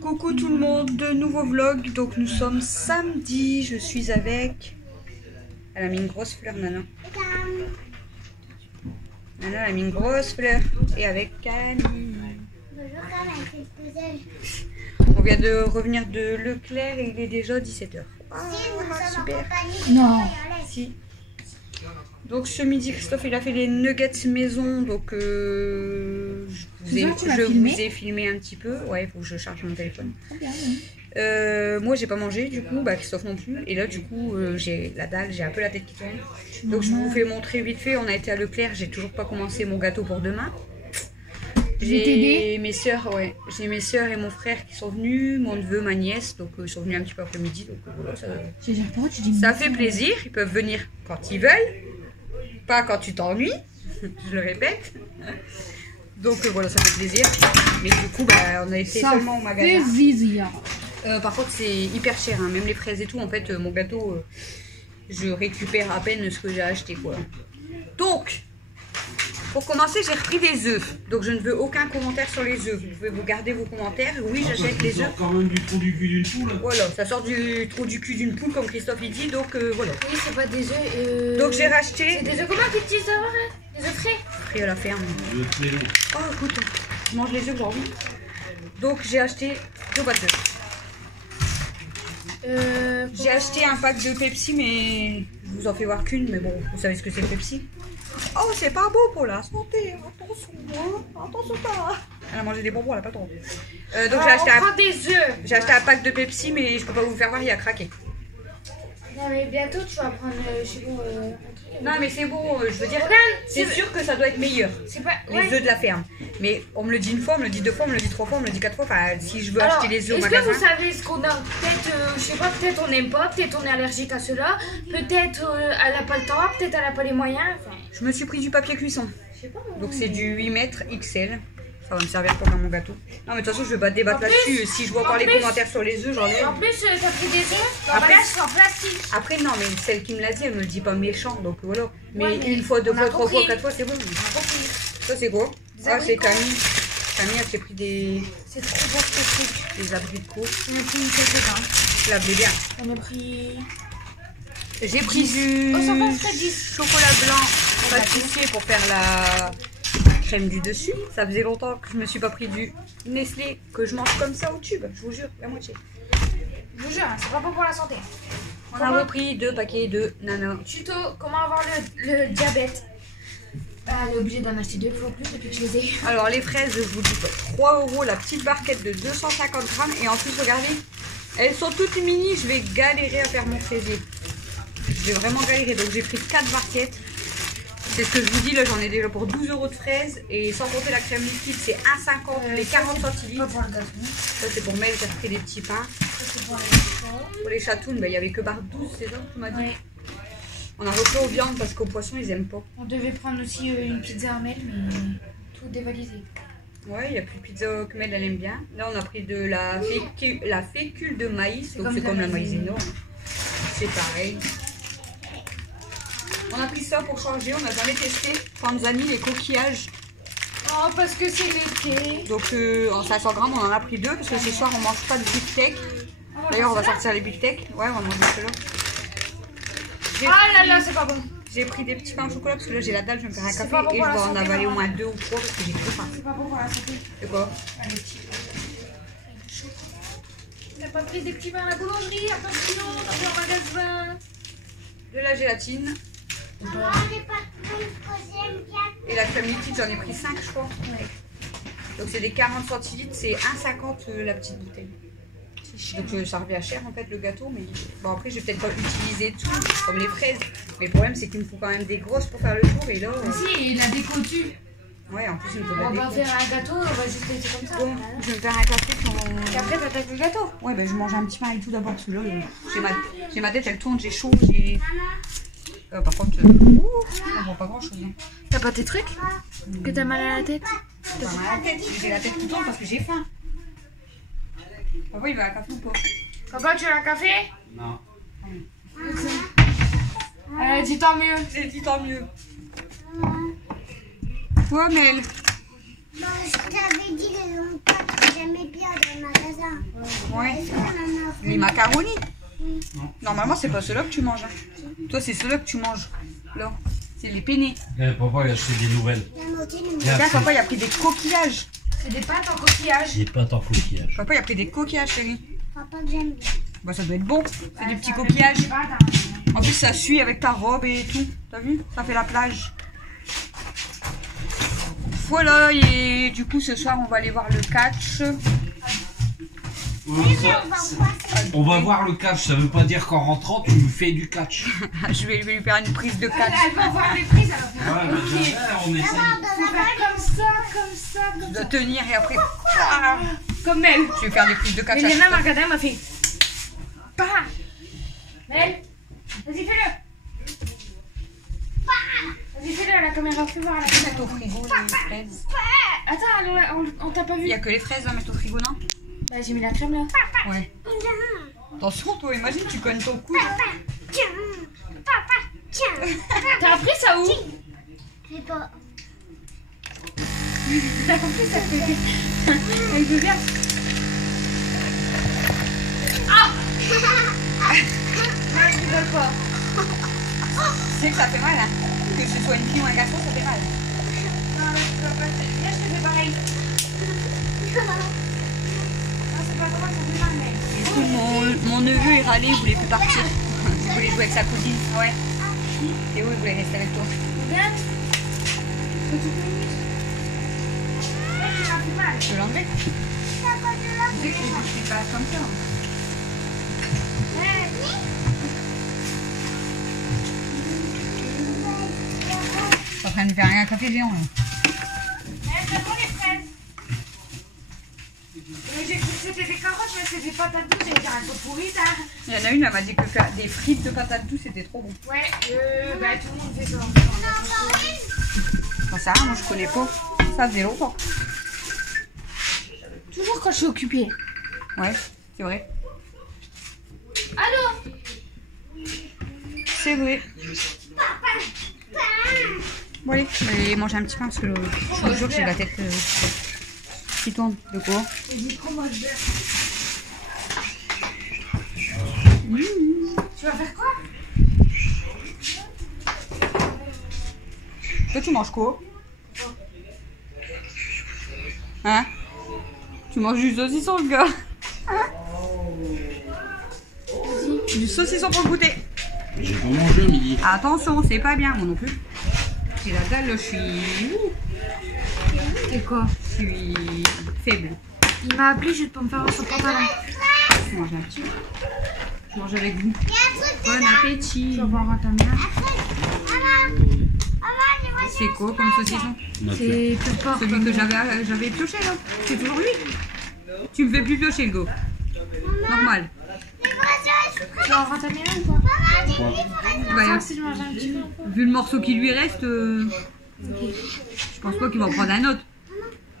Coucou tout le monde, de nouveau vlog. Donc nous sommes samedi, je suis avec... Elle a mis une grosse fleur, Nana. Nana a mis une grosse fleur. Et avec Camille. On vient de revenir de Leclerc et il est déjà 17h. Ah, super. Non. Si. Donc ce midi, Christophe il a fait les nuggets maison. Donc je vous ai filmé un petit peu. Ouais, il faut que je charge mon téléphone. Moi j'ai pas mangé du coup, Christophe non plus. Et là du coup j'ai la dalle, j'ai un peu la tête qui tourne. Donc je vous fais montrer vite fait. On a été à Leclerc, j'ai toujours pas commencé mon gâteau pour demain. J'ai mes soeurs, ouais. J'ai mes soeurs et mon frère qui sont venus, mon neveu, ma nièce, donc ils sont venus un petit peu après-midi. Donc voilà, ça fait plaisir. Ils peuvent venir quand ils veulent, pas quand tu t'ennuies. Je le répète. Donc voilà, ça fait plaisir. Mais du coup, on a été seulement au magasin. Par contre, c'est hyper cher, hein. Même les fraises et tout. En fait, mon gâteau, je récupère à peine ce que j'ai acheté, quoi. Donc, pour commencer, j'ai repris des œufs. Donc, je ne veux aucun commentaire sur les œufs. Vous pouvez vous garder vos commentaires. Oui, j'achète les œufs. Ça sort quand même du trou du cul d'une poule. Voilà, ça sort du trou du cul d'une poule, comme Christophe il dit. Donc, voilà. Oui, c'est pas des œufs. Donc, j'ai racheté. C'est des œufs comment tu utilises ça, des œufs frais? Frais à la ferme. Oh, écoute, je mange les œufs aujourd'hui. Donc, j'ai acheté 2 boîtes d'œufs. J'ai acheté un pack de Pepsi, mais je vous en fais voir qu'une. Mais bon, vous savez ce que c'est Pepsi. Oh, c'est pas beau pour la santé. Attention, hein. Attention pas. Elle a mangé des bonbons, elle a pas le temps. Donc j'ai acheté un pack de Pepsi, mais je peux pas vous faire voir, il a craqué. Non, mais bientôt tu vas prendre chez vous un truc. Non, mais c'est bon, je veux dire, c'est sûr que ça doit être meilleur. C'est pas les œufs de la ferme. Mais on me le dit une fois, on me le dit 2 fois, on me le dit 3 fois, on me le dit 4 fois. Enfin, si je veux acheter les œufs au magasin. Est-ce que vous savez ce qu'on a? Peut-être, je sais pas, peut-être on n'aime pas, peut-être on est allergique à cela, peut-être elle n'a pas le temps, peut-être elle n'a pas les moyens. Enfin... Je me suis pris du papier cuisson. Je sais pas. Donc c'est du 8 mètres XL. Ça va me servir pour faire mon gâteau. Non, mais de toute façon, je vais pas débattre là-dessus. Si je vois encore les commentaires sur les œufs, j'enlève. En plus, t'as pris des œufs. Après, c'est en plastique. Après, non, mais celle qui me l'a dit, elle me le dit pas méchant. Donc voilà. Mais une fois, 2 fois, 3 fois, 4 fois, c'est bon. Ça, c'est quoi? Ah, c'est Camille. Camille, elle s'est pris des. C'est trop bon ce truc. Des abricots. On a pris une quelques-uns. Je l'avais bien. On a pris. J'ai pris du chocolat blanc pâtissier pour faire la crème du dessus. Ça faisait longtemps que je me suis pas pris du Nestlé que je mange comme ça au tube. Je vous jure, la moitié. Je vous jure, c'est pas bon pour la santé. On a repris 2 paquets de Nana. Tuto, comment avoir le diabète. Elle est obligée d'en acheter 2 fois plus depuis que je les ai. Alors les fraises, je vous dis 3 € la petite barquette de 250 grammes. Et en plus, regardez, elles sont toutes mini. Je vais galérer à faire mon fraisier. Je vais vraiment galérer. Donc j'ai pris 4 barquettes. C'est ce que je vous dis, là j'en ai déjà pour 12 € de fraises. Et sans compter la crème liquide, c'est 1,50 les 40 centilitres. Ça c'est pour Mel qui a pris des petits pains. Pour les chatounes, il n'y avait que barre 12, c'est ça que tu m'as dit. Ouais. On a repris aux viandes parce qu'aux poissons ils aiment pas. On devait prendre aussi une pizza à Mel, mais tout dévalisé. Ouais, il n'y a plus de pizza que Mel, elle aime bien. Là on a pris de la fécule de maïs, donc c'est comme la maïzena. C'est pareil. On a pris ça pour changer, on n'a jamais testé. Panzani, les coquillages. Oh, parce que c'est l'été. Donc en 500 grammes, on en a pris 2 parce que ce soir on mange pas de beefsteak. D'ailleurs, on va sortir les beefsteaks. Ouais, on va manger ceux-là. Ah là là, c'est pas bon. J'ai pris des petits pains au chocolat parce que là j'ai la dalle, je vais me faire un café et je vais en avaler au moins 2 ou 3 parce que j'ai trop faim. C'est pas bon pour la santé. C'est quoi? T'as pas pris des petits pains à la boulangerie? Attention, dans le magasin. De la gélatine. Et la crème liquide, j'en ai pris 5 je crois. Ouais. Donc c'est des 40 centilitres, c'est 1,50 la petite bouteille. Donc ça revient cher en fait le gâteau, mais bon après je vais peut-être pas utiliser tout comme les fraises. Mais le problème c'est qu'il me faut quand même des grosses pour faire le tour et là. Si, la déco tu. Ouais, en plus il me faut de la déco. On va faire un gâteau, on va juste laisser comme ça. Bon, je vais me faire un café Et après t'attaques le gâteau. Ouais, ben je mange un petit pain et tout d'abord parce que là j'ai ma tête elle tourne, j'ai chaud, j'ai. Par contre, on voit pas grand chose. Hein. T'as pas tes trucs? Que t'as mal à la tête? J'ai pas mal à la tête, j'ai la tête qui tourne parce que j'ai faim. Papa il veut un café ou pas? Papa tu veux un café? Non. Elle a dit tant mieux. J'ai dit tant mieux. Ouais Mel. Je t'avais dit que l'on pas jamais bien dans le magasin. Ouais. Les macaronis. Normalement, c'est pas ceux-là que tu manges. Hein. Toi, c'est ceux-là que tu manges. Là, c'est les penne. Papa, il a acheté des nouvelles. Regarde, papa, il a pris des coquillages. C'est des pâtes en coquillage. Des pâtes en coquillage. Papa, il a pris des coquillages, chérie. Papa, j'aime bien. Bah, ça doit être bon. C'est des petits coquillages. En plus, ça suit avec ta robe et tout. T'as vu? Ça fait la plage. Voilà, et du coup, ce soir, on va aller voir le catch. On va voir le catch, ça veut pas dire qu'en rentrant tu fais du catch. Je vais lui faire une prise de catch. Elle va voir les prises alors. Ouais, mais on essaye. Faut faire comme ça. Je dois tenir et après. Ah, Comme Mel. je vais faire des prises de catch. Mais Léna m'a regardé, elle m'a fait. Bah. Mel, vas-y fais-le. Vas-y fais-le à la caméra, fais voir à la caméra. Mettre au frigo les fraises. Attends, on t'a pas Il vu. n'y a que les fraises à mettre au frigo, non? Bah j'ai mis la crème là. Ouais. Attention, toi, imagine, tu cognes ton cou. T'as appris ça où? C'est pas. T'as appris ça fait. Avec le gars. Ah. Non, je rigole pas. Tu sais que ça fait mal, hein? Que ce soit une fille ou un garçon, ça fait mal. Non, je rigole pas. Là, je fais pareil. Non, c'est pas drôle, ça fait mal, mais. Du coup, mon neveu, il râlait, il voulait plus partir. Il voulait jouer avec sa cousine. Ouais. Théo, il voulait rester avec toi. Regarde. Petite minute. Ouais, tu m'as fait mal. Je peux l'enlever? Tu sais que je suis pas comme ça. Je suis en train de faire un café géant, là. C'est bon les fraises. Mais j'ai cru que c'était des carottes, mais c'est des patates douces. J'allais dire, elles sont pourries, ça. Il y en a une, elle m'a dit que faire des frites de patates douces, c'était trop bon. Ouais, bah tout le monde fait ça. J'en sais rien, moi je connais pas. Ça faisait longtemps. Toujours quand je suis occupée. Ouais, c'est vrai. Allô? C'est vrai. Bon allez, je vais aller manger un petit pain parce que je vous jure que j'ai la tête qui tourne. De quoi? J'ai trop mal de beurre. Tu vas faire quoi? Toi tu manges quoi? Hein? Tu manges du saucisson le gars? Du saucisson pour le goûter. J'ai pas mangé à midi. Attention, c'est pas bien, moi non plus. J'ai la dalle, je suis... C'est quoi? Je suis faible. Il m'a appelé, je vais pas me faire son pantalon. Je mange un petit. Je mange avec vous. Bon appétit. Tu vas voir ta mère. C'est quoi comme saucisson? C'est tout porc. Celui que j'avais pioché là. C'est toujours lui. Tu me fais plus piocher le go. Normal. Tu vas voir ta mère ou quoi? Ouais, Si je mange un petit peu. vu le morceau qui lui reste, je pense pas qu'il va en prendre un autre.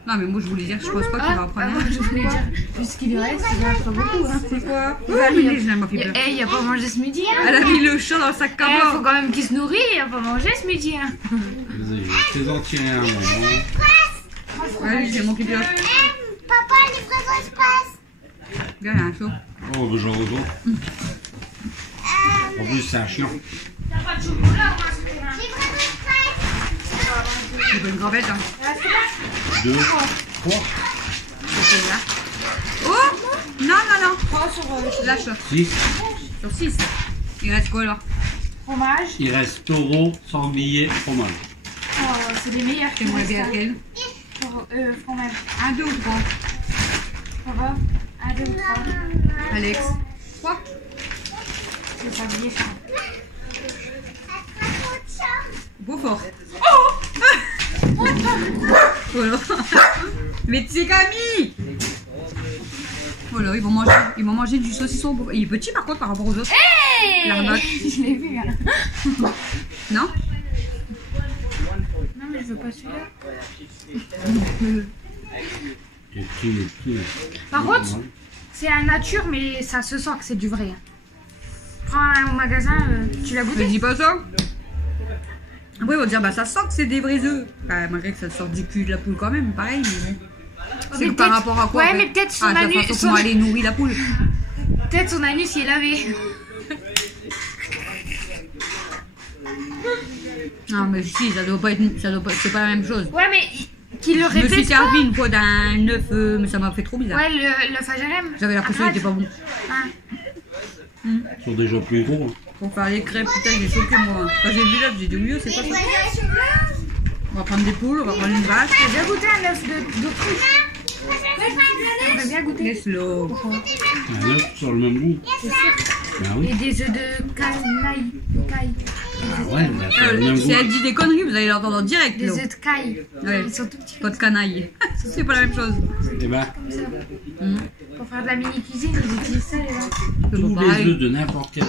Non mais moi je voulais dire que je pense pas qu'il va en prendre un autre. Je voulais dire, vu ce qu'il lui reste, il reste pas beaucoup. Hein. C'est quoi? Elle m'a fait peur. Eh, il a pas mangé ce midi. Hein. Elle a mis le chat dans le sac Eh, faut cabot. quand même qu'il se nourrit, il a pas mangé ce midi. Hein. Vas-y, je t'en tiens un moment. Ouais, j'ai mon qui pioche. Papa, les fraises express. Viens, il y a un chaud. Oh, bah j'en retourne. En plus, c'est un chiant. T'as pas de chocolat, moi, c'est bien. Les fraises express. C'est pas une gravette hein. 2, 3. C'est là. Oh! Non, non, non. 3 sur la sur 6. 6. Il reste quoi alors? Fromage. Il reste taureau, sanglier, fromage. Oh, c'est les meilleurs. Tu aimerais bien laquelle? Fromage. 1, 2 ou 3? Ça va? 1, 2 ou 3. Alex? 3? C'est pas oublié, je crois. Beau fort. Voilà. Mais c'est Camille. Voilà, ils vont manger du saucisson. Il est petit par contre par rapport aux autres. Hey, L'arnaque. je l'ai vu. Hein. Non? Non, mais je veux pas celui-là. Et puis, les petits. Par contre, c'est à nature, mais ça se sent que c'est du vrai. Prends un au magasin, tu l'as Je goûté? dis pas ça. Après, ils vont dire, bah ça sent que c'est des vrais œufs. Bah, malgré que ça sort du cul de la poule quand même, pareil. Mais bon. C'est que par rapport à quoi? Ouais, mais peut-être son la anus. façon comment elle nourrit la poule. Peut-être son anus il est lavé. Non, mais si, ça doit pas être. C'est pas la même chose. Ouais, mais qu'il le Je me suis répète pas. servi une fois d'un œuf, mais ça m'a fait trop bizarre. Ouais, le fajarem. J'avais l'impression qu'il était pas bon. Ah. Ils sont déjà plus gros. Hein. Pour faire les crêpes, putain, j'ai choqué moi. Quand j'ai vu l'œuf, j'ai dit oui, c'est pas ça. On va prendre des poules, on va prendre une vache. T'as déjà goûté un œuf d'autruche? J'aimerais bien goûter. Laisse-le. Un œuf sur le même goût. C'est sûr. Bah oui. Et des œufs de caille. Ah ouais, bah, sur le même Si goût. elle dit des conneries, vous allez l'entendre en direct. Des Lo. œufs de caille. Ouais. Ils sont tout petits. Pas de canaille. C'est pas la même chose. Et bah, Comme ça. Mmh. Pour faire de la mini cuisine, ils utilisent ça les vaches. C'est tous pas les pareil. œufs de n'importe quel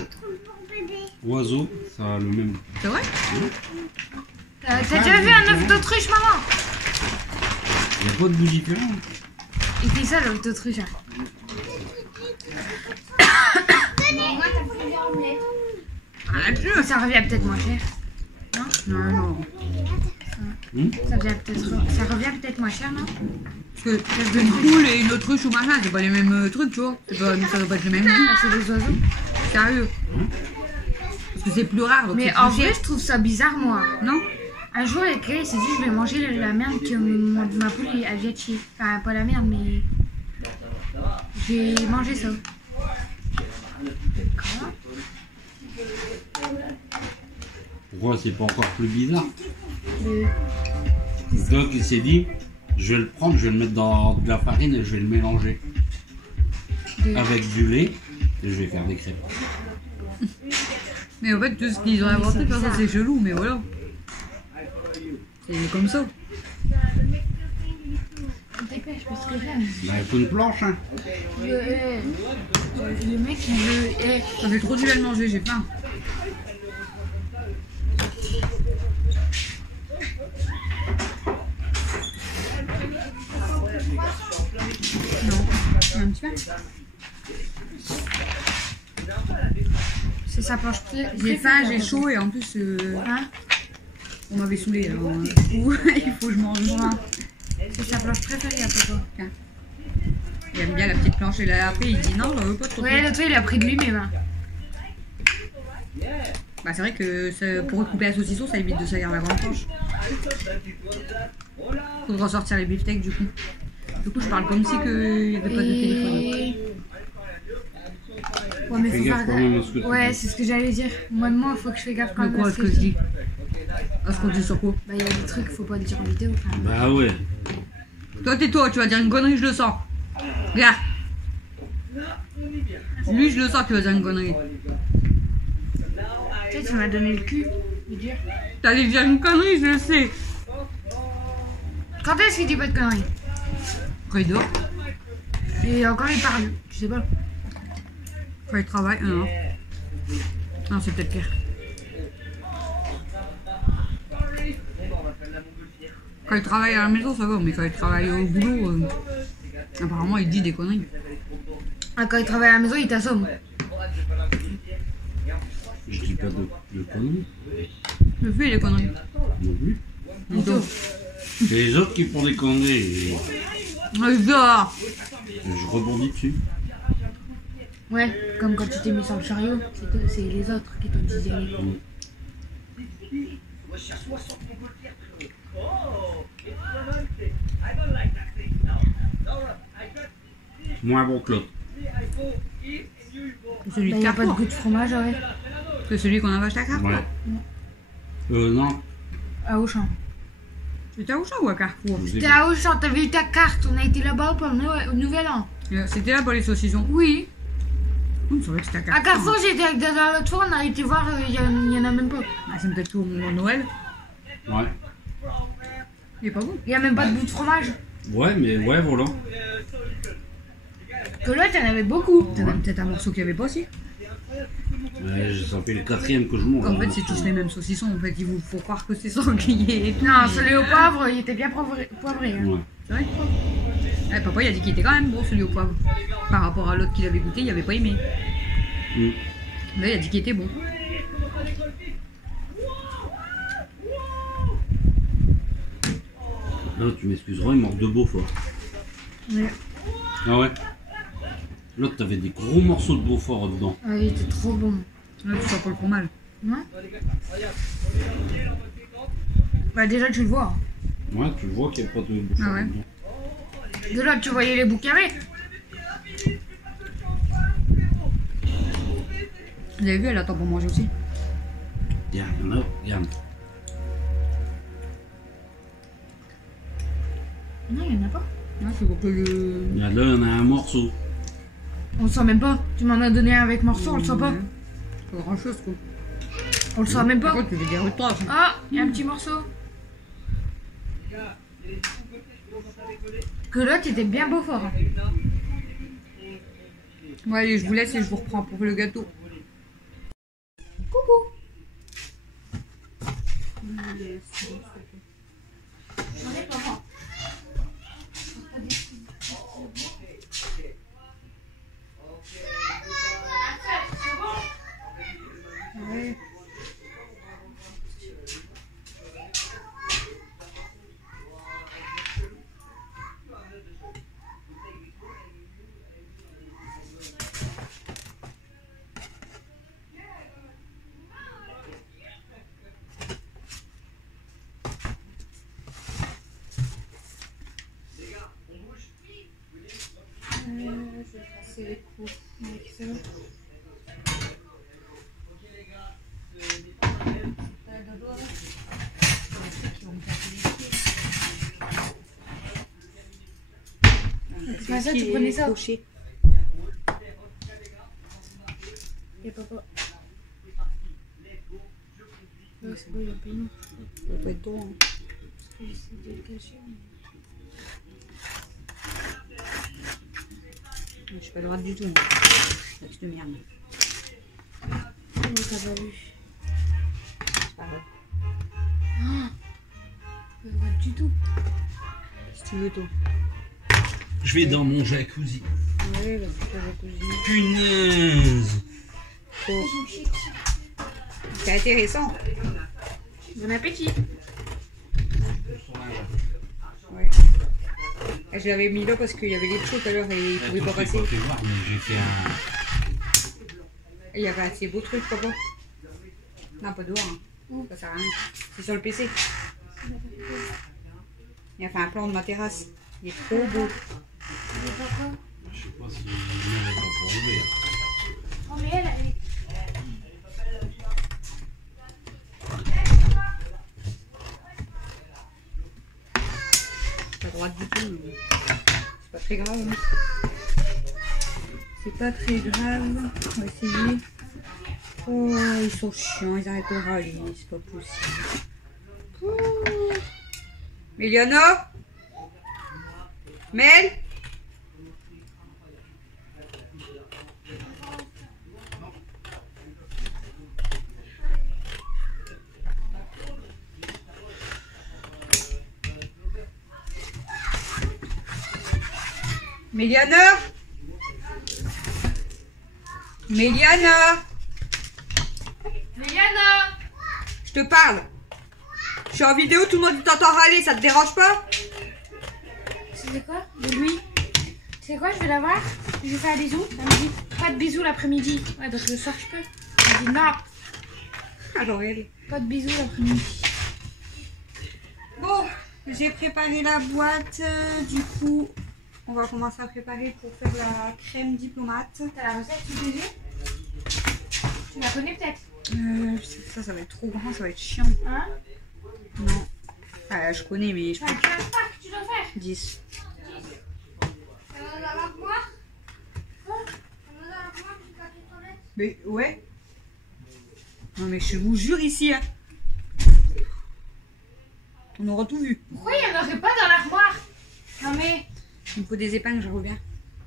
oiseau, ça a le même goût. C'est vrai? T'as déjà vu un œuf d'autruche, maman? Il n'y a pas de goût différent. Il fait ça l'œuf d'autruche. Hein. Ah, Dieu. Ça revient peut-être moins cher. Non, non. Ça revient peut-être moins cher, non? Parce que une poule et une autruche ou machin, c'est pas les mêmes trucs, tu vois. Ça doit pas être le même goût. Ah, c'est des oiseaux. Sérieux. Parce que c'est plus rare. Donc Mais c'est en plus vrai, cher. je trouve ça bizarre, moi. Non? Un jour, il s'est dit je vais manger la merde que ma poule elle vient de chier. Enfin, pas la merde, mais. J'ai mangé ça. Comment? Pourquoi c'est pas encore plus bizarre? Le- Le gars qui s'est dit, je vais le prendre, je vais le mettre dans de la farine et je vais le mélanger de- avec du lait et je vais faire des crêpes. Mais en fait, tout ce qu'ils ont inventé, c'est ça, bizarre. c'est chelou, mais voilà. C'est comme ça. Dépêche parce que j'aime. Bah, il faut une planche, hein. Le mec il veut. Ça fait trop du lait de manger, j'ai faim. Non, un petit peu. C'est sa planche J'ai faim, j'ai chaud et en plus, Hein? on m'avait saoulé. Alors, du coup, il faut que je mange. C'est sa planche préférée à papa. Il aime bien la petite planche et là, après, il dit non, j'en veux pas trop. Ouais, l'autre fois il a pris de lui, mais ben. Bah, c'est vrai que pour recouper la saucisson, ça évite de salir la grande planche. Faudra sortir les beefsteaks du coup. Du coup, je parle comme si il n'y avait pas de téléphone. Ouais, mais Fais faut gaffe faire quand même à ce que tu Ouais, dis. c'est ce que j'allais dire. Moi, il faut que je fasse gaffe quand De même. quoi à est-ce que je dis? À ce qu'on dit sur quoi? Bah, il y a des trucs, faut pas le dire en vidéo. Enfin. Bah ouais. Toi, tais-toi, tu vas dire une connerie, je le sens. Regarde. Lui, je le sens qu'il va dire une connerie. Tu sais, tu m'as donné le cul. Je veux dire. T'allais dire une connerie, je le sais. Quand est-ce qu'il dit pas de conneries? Quand il dort, Et encore il parle. Je sais pas. quand il travaille, non. Non, c'est peut-être pire. Quand il travaille à la maison, ça va, mais quand il travaille au boulot, apparemment, il dit des conneries. Ah, quand il travaille à la maison, il t'assomme. Je dis pas de conneries Je fais les conneries. non plus. Donc, C'est les autres qui font des conneries et je dors. je rebondis dessus. Ouais, comme quand tu t'es mis sur le chariot, c'est les autres qui t'ont dit d'y aller. Moins bon que l'autre. C'est celui Bah, de il n'y a pas de Carrefour. goût de fromage, ouais. C'est celui qu'on a acheté à Carrefour. Ouais. Non. À Auchan. C'était à Auchan ou à Carrefour? je vous ai C'était dit. à Auchan, t'avais eu ta carte, on a été là-bas pour le nouvel an. C'était là pour les saucissons. Oui. C'est vrai que c'était à À Carrefour. Carrefour, j'étais avec Dada l'autre fois, on a été voir, il y en a même pas. Ah, c'est peut-être au moment de Noël. Ouais. Il est pas bon. Il n'y a même pas de bout de fromage. Ouais, mais ouais, voilà. Que l'autre, il y en avait beaucoup. T'avais peut-être un morceau qu'il n'y avait pas aussi. Ouais, ça fait le 4e que je mange. En fait, c'est tous les mêmes saucissons. En fait, il vous faut croire que c'est sanglier et tout. Non, mais- celui au poivre, il était bien poivré. Hein. Ouais. C'est vrai. Papa, il a dit qu'il était quand même bon, celui au poivre. Par rapport à l'autre qu'il avait goûté, il avait pas aimé. Là, il a dit qu'il était bon. Là, tu m'excuseras, il manque de beau fois. Ouais. Ah ouais. L'autre, t'avais des gros morceaux de Beaufort dedans. Ah, il était trop bon. Là, tu sens pas le fromage. Ouais. Bah déjà tu le vois. Ouais, tu vois qu'il n'y a pas de Beaufort Ah ouais. dedans. De là tu voyais les bouts carrés. Vous avez vu, elle attend pour manger aussi. Regarde. Non, il y en a pas. Ouais, faut que le... Là, on a un morceau. On le sent même pas. Tu m'en as donné un avec morceau, on le sent pas. Pas grand chose quoi. On le sent même Par pas. contre, tu veux dire outrage. Ah, il y a un petit morceau. Que l'autre était bien beau fort. Ouais, allez, je vous laisse et je vous reprends pour le gâteau. Coucou. J'en ai pas moi. Ouais. Je vais passer les coups. Excellent. C'est pas ça, tu prenais ça. Couché. Et papa. Ouais, c'est bon, il a payé. Ça doit pas être trop. Hein. Parce que j'essaie de le cacher. Je suis pas droite du tout. Match de merde. Oh, t'as pas vu. C'est pas vrai. Ah, pas droite du tout. Si tu veux, toi. Je vais dans mon jacuzzi. Ouais, vas-y, fais la cuisine. Punaise! Oh. C'est intéressant. Bon appétit. Ouais. Je l'avais mis là parce qu'il y avait les chauds tout à l'heure et il pouvait pas passer. Je t'ai pas fait voir, mais j'ai fait un... Et il y avait un de ces beaux trucs, papa. Non, pas dehors. Hein. Ça sert à rien. C'est sur le PC. Il a fait un plan de ma terrasse. Il est trop beau. Je sais pas si elle va pour ouvrir. Oh, mais elle est... Pas droite du tout. Mais... c'est pas très grave. Hein. C'est pas très grave. On va essayer. Oh, ils sont chiants. Ils arrêtent de râler. C'est pas possible. Oh. Méliana? Mel? Méliana? Méliana? Méliana! Je te parle. Je suis en vidéo, tout le monde t'entend râler, ça te dérange pas? C'est quoi? De lui? Tu sais quoi, je vais la voir, je lui fais un bisou, elle me dit pas de bisous l'après-midi. Ouais, donc le soir je peux. Elle me dit non, Alors elle. pas de bisous l'après-midi. Bon, j'ai préparé la boîte, du coup, on va commencer à préparer pour faire la crème diplomate. T'as la recette sous les yeux? Tu la connais peut-être? Ça va être trop grand, ça va être chiant. Hein? Non. Je connais, mais je Enfin, peux 15 packs, tu dois faire. 10. Mais ouais. Non mais je vous jure ici, hein. On aura tout vu. Pourquoi il n'y en aurait pas dans l'armoire? Non mais, Il me faut des épingles, je reviens.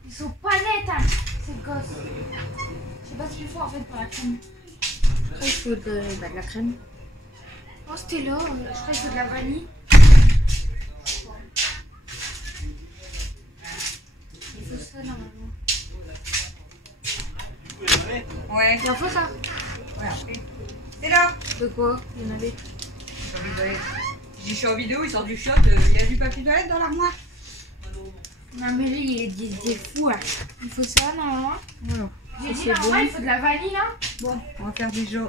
ils sont pas nets, hein, ces gosses. Je sais pas ce qu'il faut en fait pour la crème. Je crois qu'il faut de la crème. Oh, c'était là, je crois qu'il faut de la vanille. Il faut ça normalement. Ouais. Il en faut ça? Ouais, après. C'est là. De quoi? Il y en avait. Je suis en vidéo, il sort du shop, il y a du papier toilette dans l'armoire. Non mais lui il est fou. Hein. Il faut ça normalement. Voilà. J'ai dit normalement il faut de la vanille hein. Bon, on va faire déjà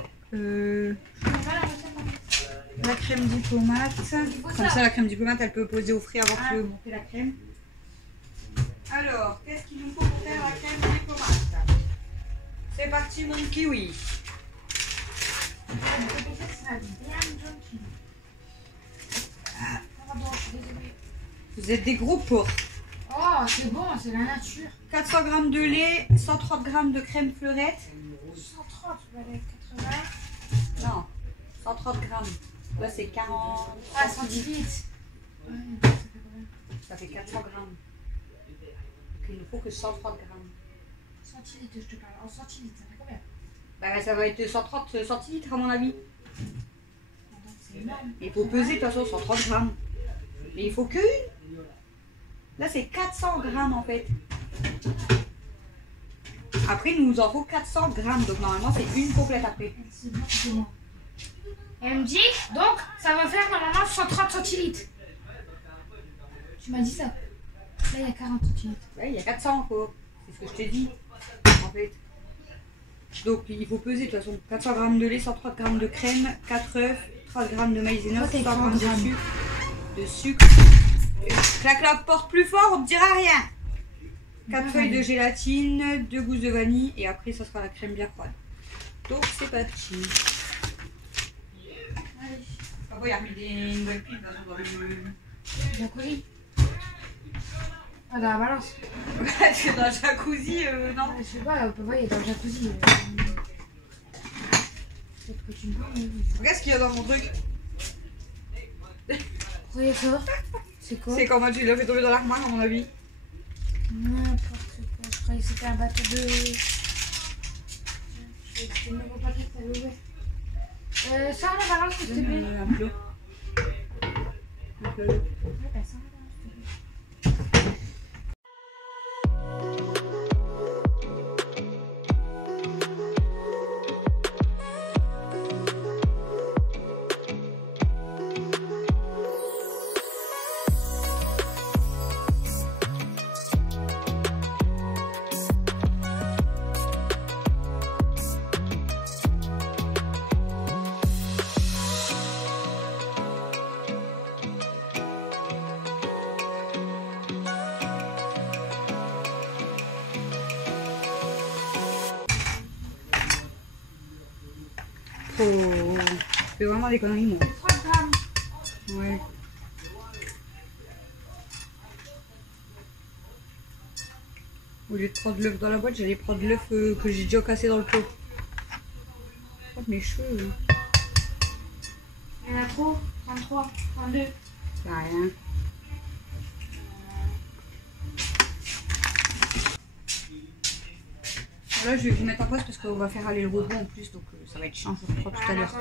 la crème diplomate. Comme ça la crème diplomate elle peut poser au frais avant que je monte la crème. Alors, qu'est-ce qu'il nous faut pour faire la crème diplomate? C'est parti mon kiwi. Vous êtes des gros porcs. Oh, c'est bon, c'est la nature. 400 g de lait, 130 g de crème fleurette. 130, tu vas aller 80. Non, 130 g. Là, c'est 40 centilitres. Ça fait 400 g. Donc, il nous faut que 130 g. Centilitres, je te parle. En centilitres, ça fait combien? Bah, ça va être 130 centilitres à mon avis. C'est énorme. Il faut peser de toute façon 130 g. Mais il faut que une. Là, c'est 400 g en fait. Après, il nous en faut 400 g. Donc, normalement, c'est une complète après. C'est bon, c'est bon. Elle me dit, donc, ça va faire normalement 130 centilitres. Tu m'as dit ça. Là, il y a 40 centilitres. Ouais, il y a 400 encore. C'est ce que je t'ai dit. En fait. Donc, il faut peser de toute façon 400 g de lait, 130 g de crème, 4 œufs, 3 g de maïzena, 100 g de sucre. Claque la porte plus fort, on ne dira rien. 4 feuilles de gélatine, 2 gousses de vanille et après ça sera la crème bien froide. Donc c'est parti. Allez. Ah bon, il a remis des nouvelles piles dans le jacuzzi. Ah, dans la balance. C'est dans le jacuzzi, non. Je sais pas, on peut voir, il est dans le jacuzzi. Peut-être que tu me parles. Regarde ce qu'il y a dans mon truc. Voyez ça. C'est quoi? C'est comment tu l'as fait tomber dans l'armoire à mon avis. N'importe quoi. Je croyais que c'était un bateau de... C'était le nouveau paquet que t'avais ouvert. Ça, la balance, s'il te plaît. Un plot. Un plot. Ouais, bah, ça, la balance, s'il te plaît. Oh, c'est vraiment des conneries, moi. 30 grammes. Ouais. Au lieu de prendre l'œuf dans la boîte, j'allais prendre l'œuf que j'ai déjà cassé dans le pot. Oh, mes cheveux. Il y en a trop. 33, 32. C'est rien. Là, je vais vous mettre en place parce qu'on va faire aller le robot en plus, donc ça va être chiant, je crois, tout à l'heure.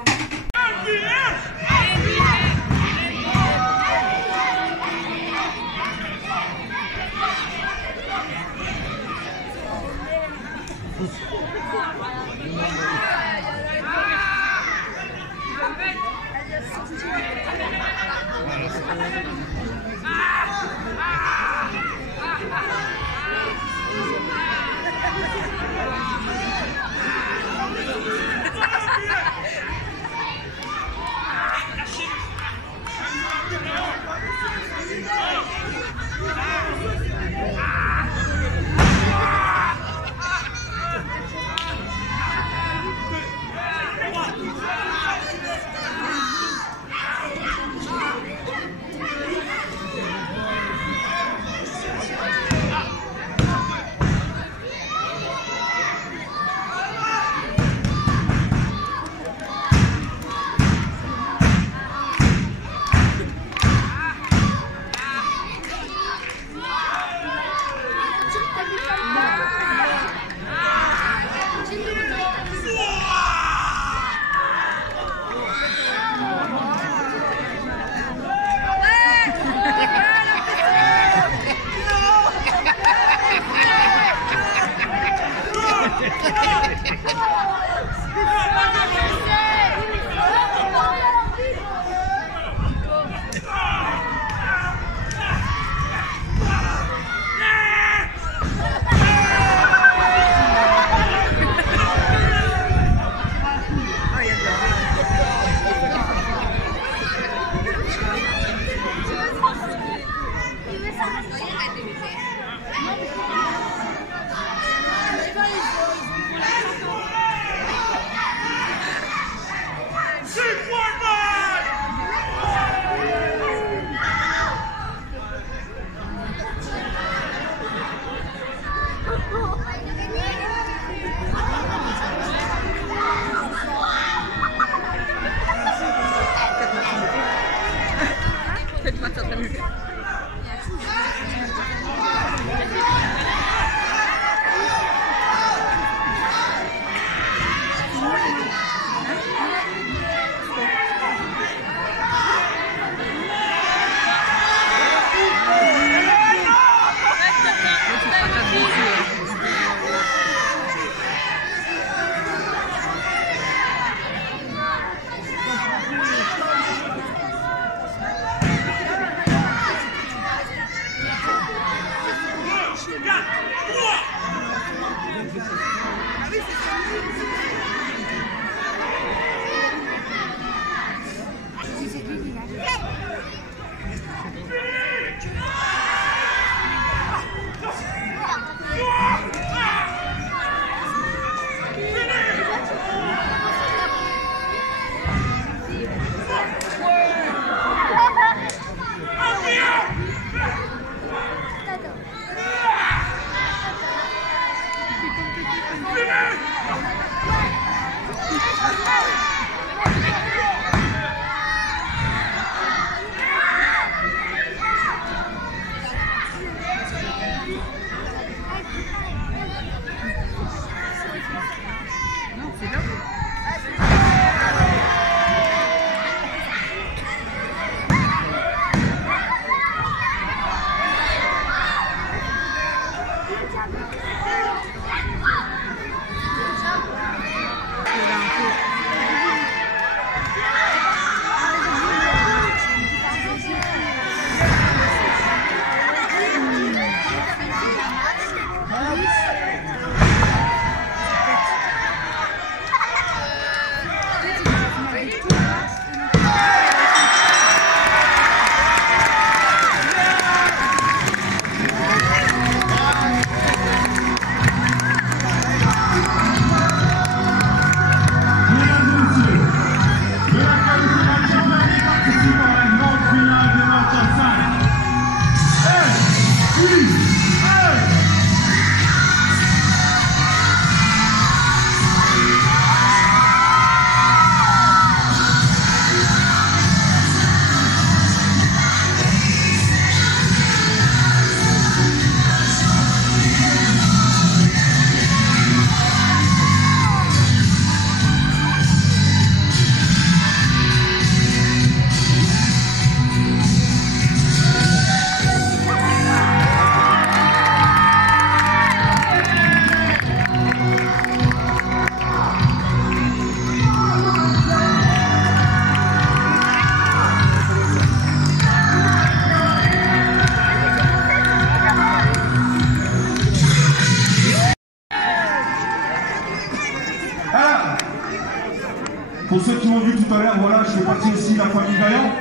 Pour ceux qui m'ont vu tout à l'heure, voilà, je fais partie aussi de la famille Vaillant.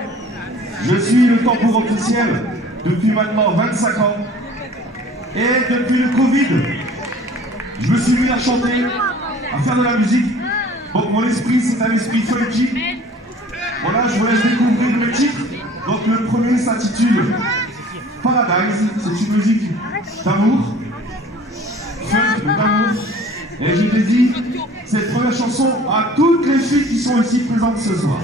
Je suis le tambour officiel depuis maintenant 25 ans. Et depuis le Covid, je me suis mis à chanter, à faire de la musique. Donc mon esprit, c'est un esprit funky. Voilà, je vous laisse découvrir le titre. Donc le premier s'intitule Paradise. C'est une musique d'amour, funk, d'amour. Et je dédie cette première chanson à toutes les filles qui sont ici présentes ce soir.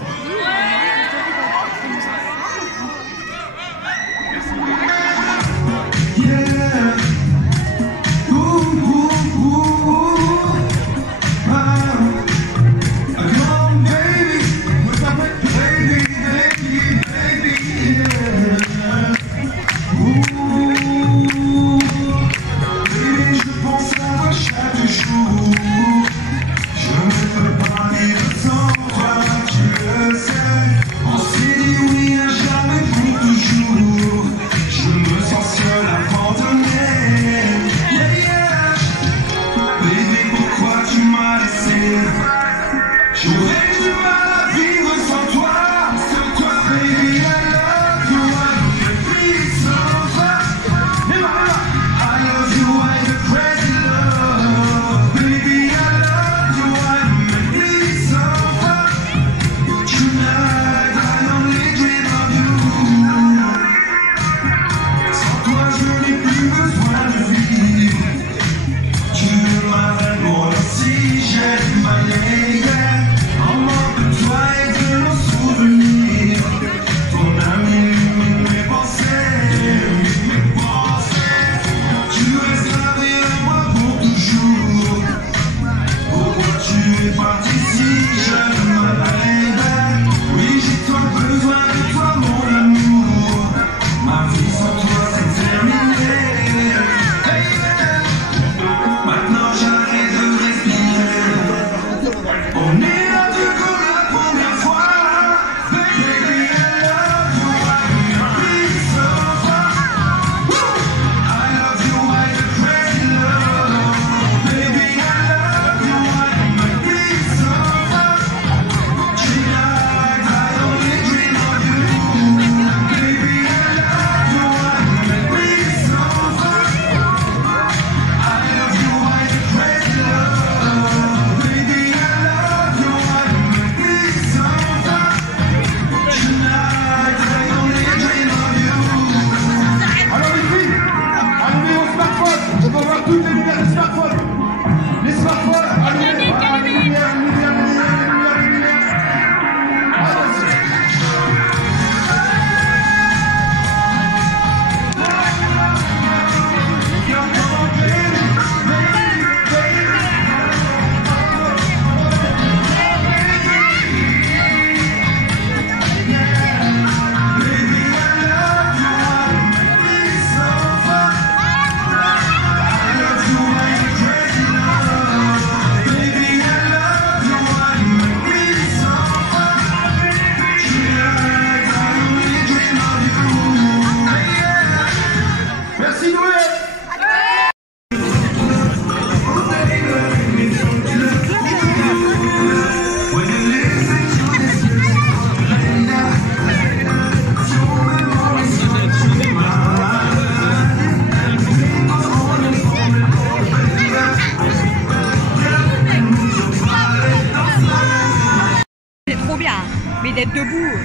Mais d'être debout.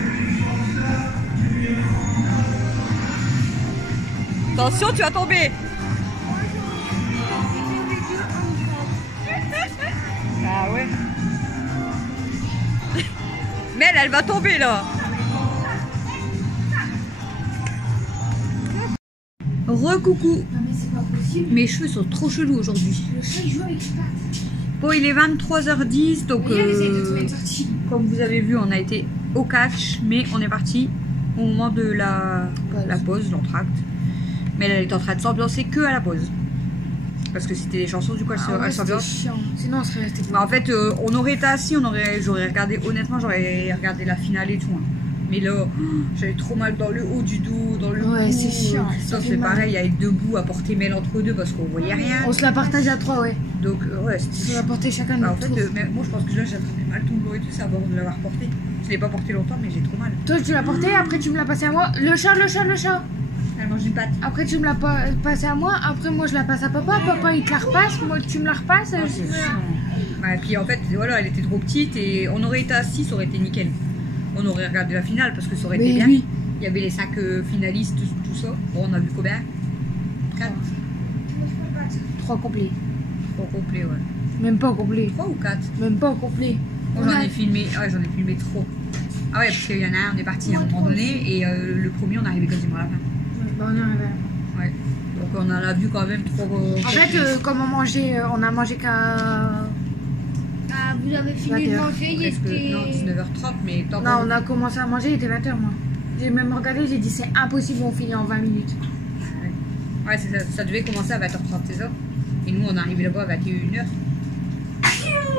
Attention, tu vas tomber. Ah ouais. Mais elle va tomber là. Recoucou. Mes cheveux sont trop chelous aujourd'hui. Bon, il est 23h10, donc comme vous avez vu, on a été au catch, mais on est parti au moment de la pause, l'entracte. Mais elle est en train de s'ambiancer que à la pause. Parce que c'était des chansons, du coup elle s'ambiance. Sinon on serait resté. Bah, en fait, on aurait été assis, j'aurais regardé, honnêtement, j'aurais regardé la finale et tout. Hein. Mais là, j'avais trop mal dans le haut du dos, dans le cou. Ouais, c'est chiant. Ça, c'est pareil, avec debout à porter mêle entre deux parce qu'on voyait rien. On se la partage à trois, ouais. Donc, ouais, On va porter chacun en notre fait, tour. mais moi je pense que là j'ai attrapé mal tout le dos et tout, c'est avant de l'avoir porté. Je l'ai pas porté longtemps, mais j'ai trop mal. Toi, tu l'as porté, après tu me l'as passé à moi. Le chat. Elle mange une pâte. Après, tu me l'as passé à moi. Après, moi, je la passe à papa. Papa, il te la repasse. Moi, tu me la repasses. Ah, c'est chiant. Ouais, puis en fait, voilà, elle était trop petite et on aurait été assis, ça aurait été nickel. On aurait regardé la finale parce que ça aurait été bien. Oui. Il y avait les 5 finalistes, tout ça. Bon, on a vu combien 4 3 complets. 3 complets, ouais. Même pas complet. 3 ou 4 Même pas complet. Moi j'en ai filmé, ouais, j'en ai filmé trop. Ah ouais, parce qu'il y en a un, on est parti à un moment donné et le premier on est arrivé quasiment à la fin. Bah, on est arrivé à la fin. Ouais. Donc on en a vu quand même trop. En fait, comme on a mangé qu'à. Ah, vous avez fini de manger, il presque, était... non, 19h30, mais tant Non, on a commencé à manger, il était 20h, moi. J'ai même regardé, j'ai dit c'est impossible, on finit en 20 minutes. Ouais, c'est ça, ça devait commencer à 20h30, c'est ça. Et nous on est arrivé là-bas à 21h.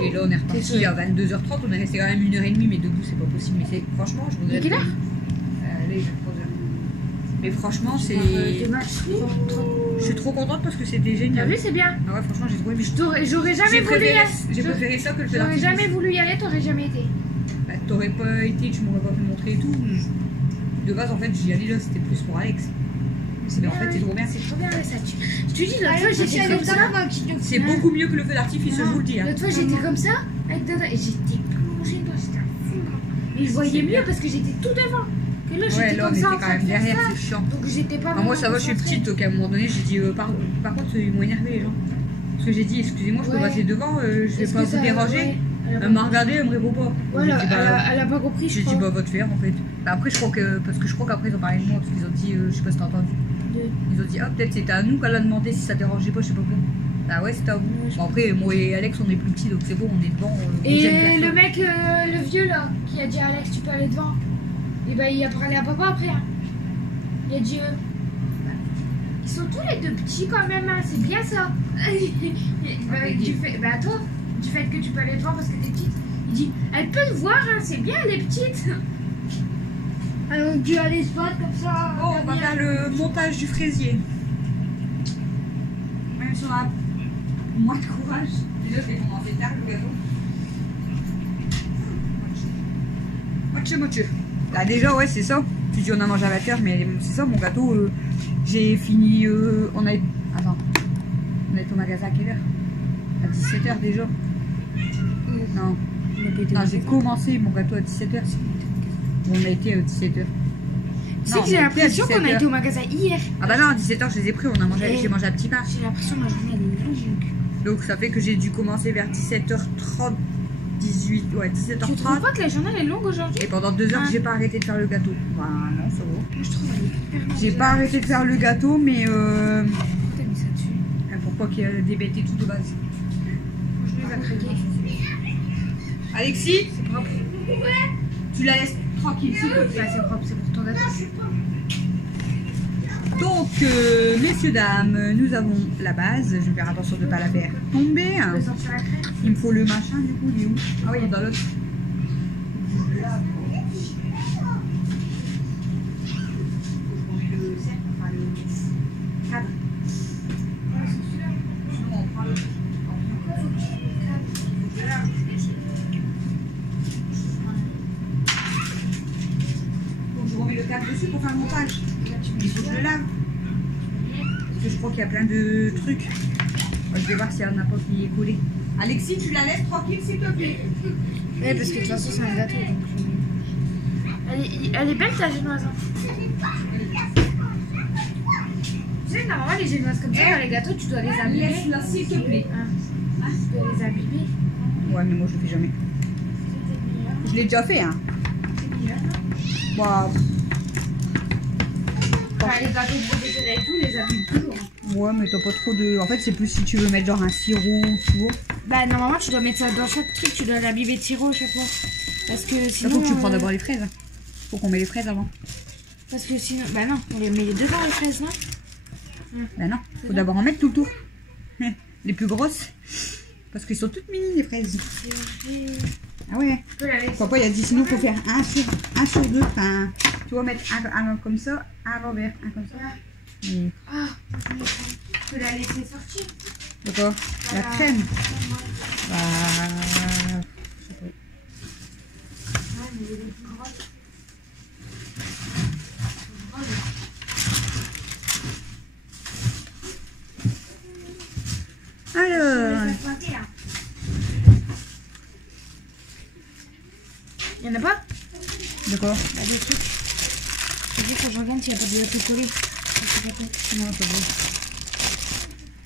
Et là on est reparti à 22h30, on est resté quand même 1h30, mais debout c'est pas possible. Mais franchement, je voudrais. Il est quelle heure Là, il est 23h. Mais franchement, c'est. Je suis trop contente parce que c'était T'as génial. vu, c'est bien. Ah ouais, franchement, j'ai trop aimé. J'aurais jamais voulu y aller. J'ai préféré ça que le feu J'aurais d'artifice. jamais voulu y aller, t'aurais jamais été. Bah, t'aurais pas été, tu m'aurais pas pu montrer et tout. De base, en fait, j'y allais là, c'était plus pour Alex. Mais en fait, c'est trop bien. C'est trop bien, ouais, ça. Je te dis, l'autre fois, J'ai j'étais comme ça. C'est beaucoup mieux que le feu d'artifice, je vous le dis. Hein. L'autre fois, j'étais comme ça, avec Dada, et j'étais plongée dedans, j'étais à fond. Mais je voyais mieux parce que j'étais tout devant. Que là, Ouais, j'étais là, on comme était ça. quand même derrière, c'est chiant. Donc, j'étais pas. Ah, moi, ça va, je suis petite, donc à un moment donné, j'ai dit, par contre, ils m'ont énervé les gens. Parce que j'ai dit, excusez-moi, je peux passer devant, je vais pas vous déranger. Elle m'a regardé, elle me répond pas. Ouais, elle a pas compris, j'ai dit, bah, va te faire en fait. Bah, après, je crois que. Parce que je crois qu'après, ils ont parlé de moi, parce qu'ils ont dit, je sais pas si t'as entendu. Ils ont dit, ah, peut-être c'était à nous qu'elle a demandé si ça dérangeait pas, je sais pas quoi. Bah, ouais, c'était à vous. Bon, après, moi et Alex, on est plus petits, donc c'est bon, on est devant. Et le mec, le vieux là, qui a dit à Alex, tu peux aller devant. Et bah, il a parlé à papa après. Hein. Il a dit, ils sont tous les deux petits quand même, hein. C'est bien ça. Bah, toi, du fait que tu peux aller devant parce que t'es petite, il dit, elle peut le voir, hein, c'est bien, elle est petite. Alors, tu allais se battre comme ça. Bon, on va faire le montage du fraisier. Même si on a moins de courage. Déjà, c'est commencé tard le gâteau. Moche. Là, déjà, ouais, c'est ça. Tu dis, on a mangé à 20h, mais c'est ça, mon gâteau. J'ai fini. On a été au magasin à quelle heure? À 17h déjà. Non. Non, j'ai commencé mon gâteau à 17h. On a été à 17h. Tu sais que j'ai l'impression qu'on a été au magasin hier. Ah bah non, à 17h je les ai pris, j'ai mangé un petit pain. J'ai l'impression que ma journée elle est longue. Donc ça fait que j'ai dû commencer vers 17h30, 18, ouais, 17h30. Tu trouves pas que la journée elle est longue aujourd'hui? Et pendant 2 heures j'ai pas arrêté de faire le gâteau. Bah non, ça va. Je trouve elle est hyper longue. J'ai pas arrêté de faire le gâteau, mais Pourquoi t'as mis ça dessus? pourquoi qu'il y a des bêtes et tout de base. Franchement il va craquer. Alexis, c'est propre. Tu la laisses tranquille, s'il te plaît. C'est propre, c'est pour ton gâteau. Donc, messieurs, dames, nous avons la base. Je vais faire attention de ne pas la faire tomber. Tu veux sortir la crème? Il me faut le machin, du coup, il est où? Ah oui, il est dans l'autre. Je remets le câble dessus pour faire le montage. Il faut que je le lave. Parce que je crois qu'il y a plein de trucs. Je vais voir s'il y en a pas qui est collé. Alexis, tu la laisses tranquille s'il te plaît. Oui, parce que de toute façon c'est un gâteau. Donc... Elle est belle ta génoise. Tu sais, normalement les génoises comme ça, dans les gâteaux, tu dois les abîmer. Laisse-la s'il te plaît. Hein, tu dois les abîmer. Ouais, mais moi je le fais jamais. Je l'ai déjà fait, hein. Wow. Les gâteaux professionnels et tout, les abîment toujours. Ouais, mais t'as pas trop de. En fait, c'est plus si tu veux mettre genre un sirop, tu vois. Bah, normalement, tu dois mettre ça dans chaque truc, tu dois l'abîmer de sirop chaque fois. Parce que sinon. Faut que tu prends d'abord les fraises. Faut qu'on met les fraises avant. Parce que sinon. Bah, non, on les met devant les fraises, non? Bah, non, faut d'abord en mettre tout le tour. Les plus grosses. Parce qu'elles sont toutes mini les fraises. Ah ouais. Pourquoi pas, il y a dit sinon faut faire un sur deux. Enfin, tu vas mettre un comme ça, un à l'envers, un comme ça. Et... Ah, tu peux la laisser sortir. De quoi? La crème. Bah... je sais pas. Alors... Il y en a pas? De quoi? Bah, des trucs. Je dis quand je regarde s'il n'y a pas de papier collé. Non, pas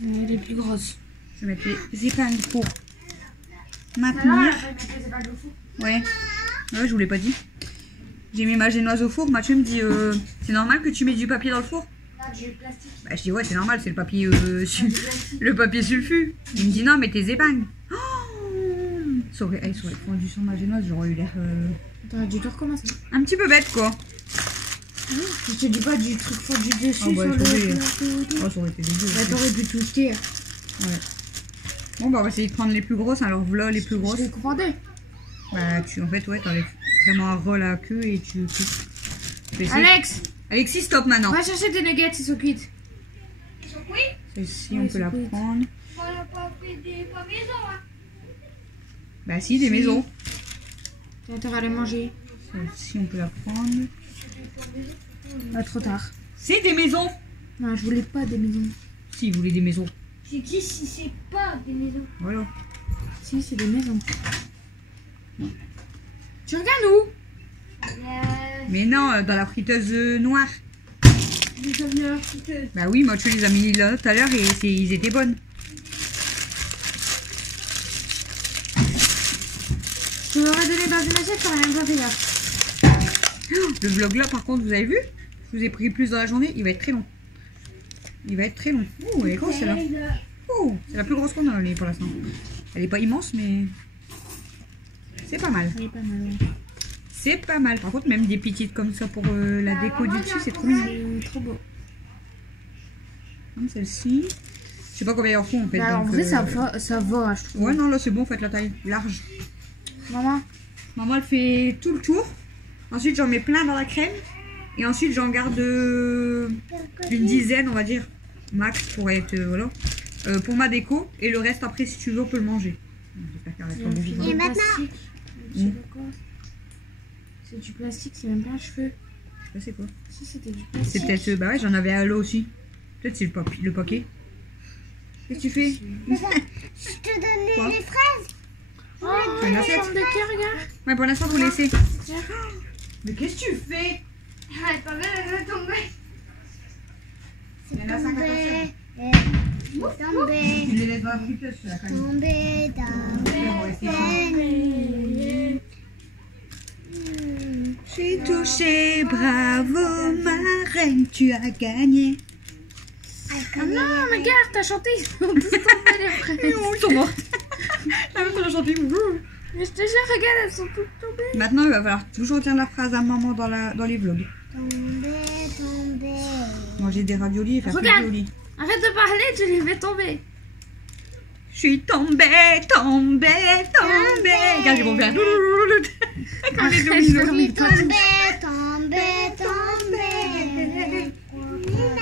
bon. Les plus grosses. Je vais mettre les épingles pour Alors, maintenir. après, mettre les épingles au four. Ouais. Ouais, je vous l'ai pas dit. J'ai mis ma génoise au four. Mathieu me dit c'est normal que tu mets du papier dans le four? Ah, du plastique. Bah, je dis ouais, c'est normal, c'est le papier le papier sulfu. Il me dit non, mais tes épingles. Oh, ça aurait fondu sur ma génoise, j'aurais eu l'air T'aurais dû tout recommencer. un petit peu bête quoi. Je te dis pas du truc fondu dessus Ah bah, sur je le... Oh, ça aurait été dégueu. Bah, t'aurais pu tout jeter. Ouais. Bon bah on va essayer de prendre les plus grosses, alors voilà les plus Je grosses. les coupe en deux. Bah tu en fait ouais t'enlèves vraiment un rôle à queue et tu coupes. Je vais essayer. Alex, Alexis stop maintenant. va chercher tes nuggets, ils sont cuits. Celle-ci Ouais, on peut c'est la cuite. prendre. On n'a pas fait des pas maison, hein. Bah si des maisons. T'as intérêt à les manger. Celle-ci on peut la prendre. Ah, trop tard. C'est des maisons. Non, je voulais pas des maisons. Si vous voulez des maisons. J'ai dit si c'est pas des maisons. Voilà. Si, c'est des maisons. Tu regardes où? Mais non, dans la friteuse noire. J'ai venu à la friteuse. Bah oui, moi tu les as mis là tout à l'heure et ils étaient bonnes. Je l'aurais donné dans une assiette, t'aurais même pas fait gaffe. Le vlog là par contre vous avez vu? Je vous ai pris plus dans la journée, il va être très long. Il va être très long. Ouh, elle est grosse celle-là. Ouh, c'est la plus grosse qu'on a pour l'instant. Elle est pas immense mais c'est pas mal. Elle est pas mal, ouais. C'est pas mal. Par contre même des petites comme ça pour la déco du dessus c'est trop mignon. C'est trop beau. Comme celle-ci. Je sais pas combien il en faut en fait. Bah, en donc, vrai, ça va, je trouve. Ouais non là c'est bon, faites la taille large. Maman, Maman elle fait tout le tour. Ensuite j'en mets plein dans la crème. Et ensuite j'en garde une dizaine on va dire. Max pour être voilà. Pour ma déco. Et le reste après si tu veux on peut le manger. J'espère qu'elle reste pas bon vivant. Et maintenant c'est du plastique, c'est même pas un cheveu. Je sais pas c'est quoi. Si, c'était du C'est plastique. peut-être bah ouais j'en avais à l'eau aussi. Peut-être c'est le paquet. Qu'est-ce que tu fais? Je te donnais Quoi? les fraises. Oh, une la assiette. forme de cœur, regarde. Ouais pour l'instant vous laissez. Mais qu'est-ce que tu fais? Elle pas belle, elle va tomber. Il y en a 5 à C'est tombé. Tu les laisses dans la friteuse sur la canne. Tombé dans le panier. J'ai touché, bravo ma reine, tu as gagné. Ah non, regarde, t'as chanté, ils sont tous tombés les fraises. Ils sont morts. La meuf, elle a chanté. Mais je te jure, regarde, elles sont toutes tombées. Maintenant, il va falloir toujours dire la phrase à maman dans les vlogs. Tombé, tombé. Manger des raviolis et faire des Regarde. raviolis. Arrête de parler, tu les fais tomber. Je suis tombée. Regarde, ils vont faire. Comme les dominos. Tombé, tombé, tombé.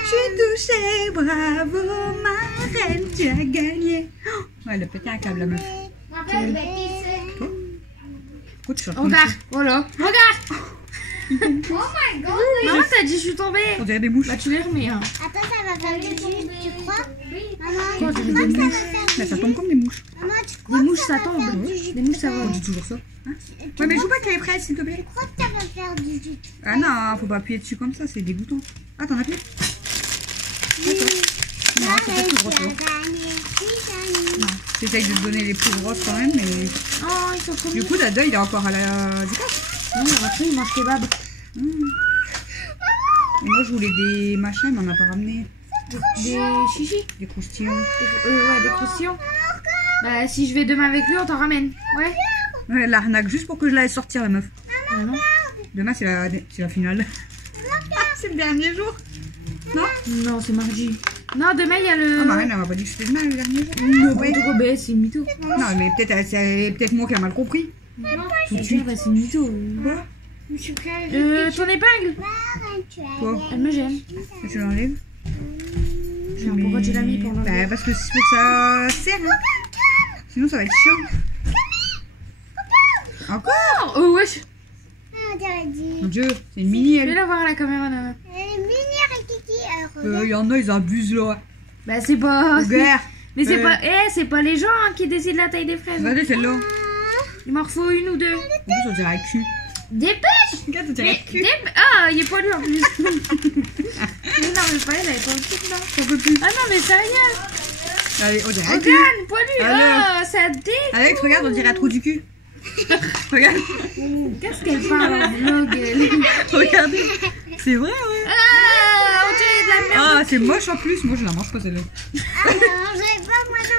J'ai touché, bravo ma reine, tu as gagné. Oh, ouais, elle a pété un câble, la meuf. Après, je vais pisser. Pourquoi tu chantes Regarde, voilà. Regarde. Oh my god. Maman, t'as dit je suis tombée. On dirait des mouches. Bah, tu les remets, hein. Attends, ça va faire du jus, tu crois? Maman, Quoi, tu des crois que ça va mouches. faire Bah, du ça jus? tombe comme des mouches. Maman, tu crois Des que mouches, ça ça va tombe. faire du jus? Des mouches, ça On va. dit toujours ça. Hein Tu Ouais, mais crois- joue pas avec les fraises, s'il te plaît. Tu crois que ça va faire du jus? Ah non, faut pas appuyer dessus comme ça, c'est dégoûtant. Ah, t'en as plus? Non, c'est pas plus gros, toi. Non, j'essaye de te donner les plus grosses quand même, mais Oh, ils sont trop du mignons. coup, Dada, il est encore à la décasse. Non, après, ils mangent kebab. Et moi, je voulais des machins, mais on n'a pas ramené. Des chichis. Des croustillons. Ouais, des croustillons. Bah, si je vais demain avec lui, on t'en ramène. Ouais. Ouais, l'arnaque, juste pour que je la laisse sortir, la meuf. Ah non. Demain, c'est la finale. Ah, c'est le dernier jour. Non? Non, c'est mardi. Non, demain, il y a Ah, le... Marine, elle m'a pas dit que c'était demain, le dernier jour. Ouais. Ben, c'est une mytho. Non, mais peut-être c'est peut-être moi qui a mal compris. Tout de suite, bah, c'est une mytho. Quoi? Je suis prête. Ton épingle, Quoi? elle me gêne. Tu l'enlèves? Genre, pourquoi tu l'as mis pour l'enlever? Bah, parce que faut que ça serre. Hein. Sinon, ça va être chiant. Encore? Oh, wesh. Mon Dieu, c'est une mini, Je vais elle. la voir à la caméra, là. Il y en a, ils abusent là. Bah, c'est pas... Regarde. Mais c'est pas... Eh, c'est pas les gens hein, qui décident la taille des fraises. Regardez celle-là. Il m'en faut une ou deux. En plus, on dirait un cul. Dépêche. Regarde, on dirait un cul. Ah, il est poilu en plus. Mais non, mais pas elle est pas au dessus là. J'en peux plus. Ah non, mais sérieux. Allez, on dirait un cul. Regarde, poilu. Alors. Ah, ça dégoûte. Alex, regarde, on dirait un trou du cul. Regarde. Qu'est-ce qu'elle parle en vlog elle? Regardez. C'est vrai, ouais. Ah, on dirait de la merde. Ah, c'est moche en plus. Moi, je la mange pas celle-là.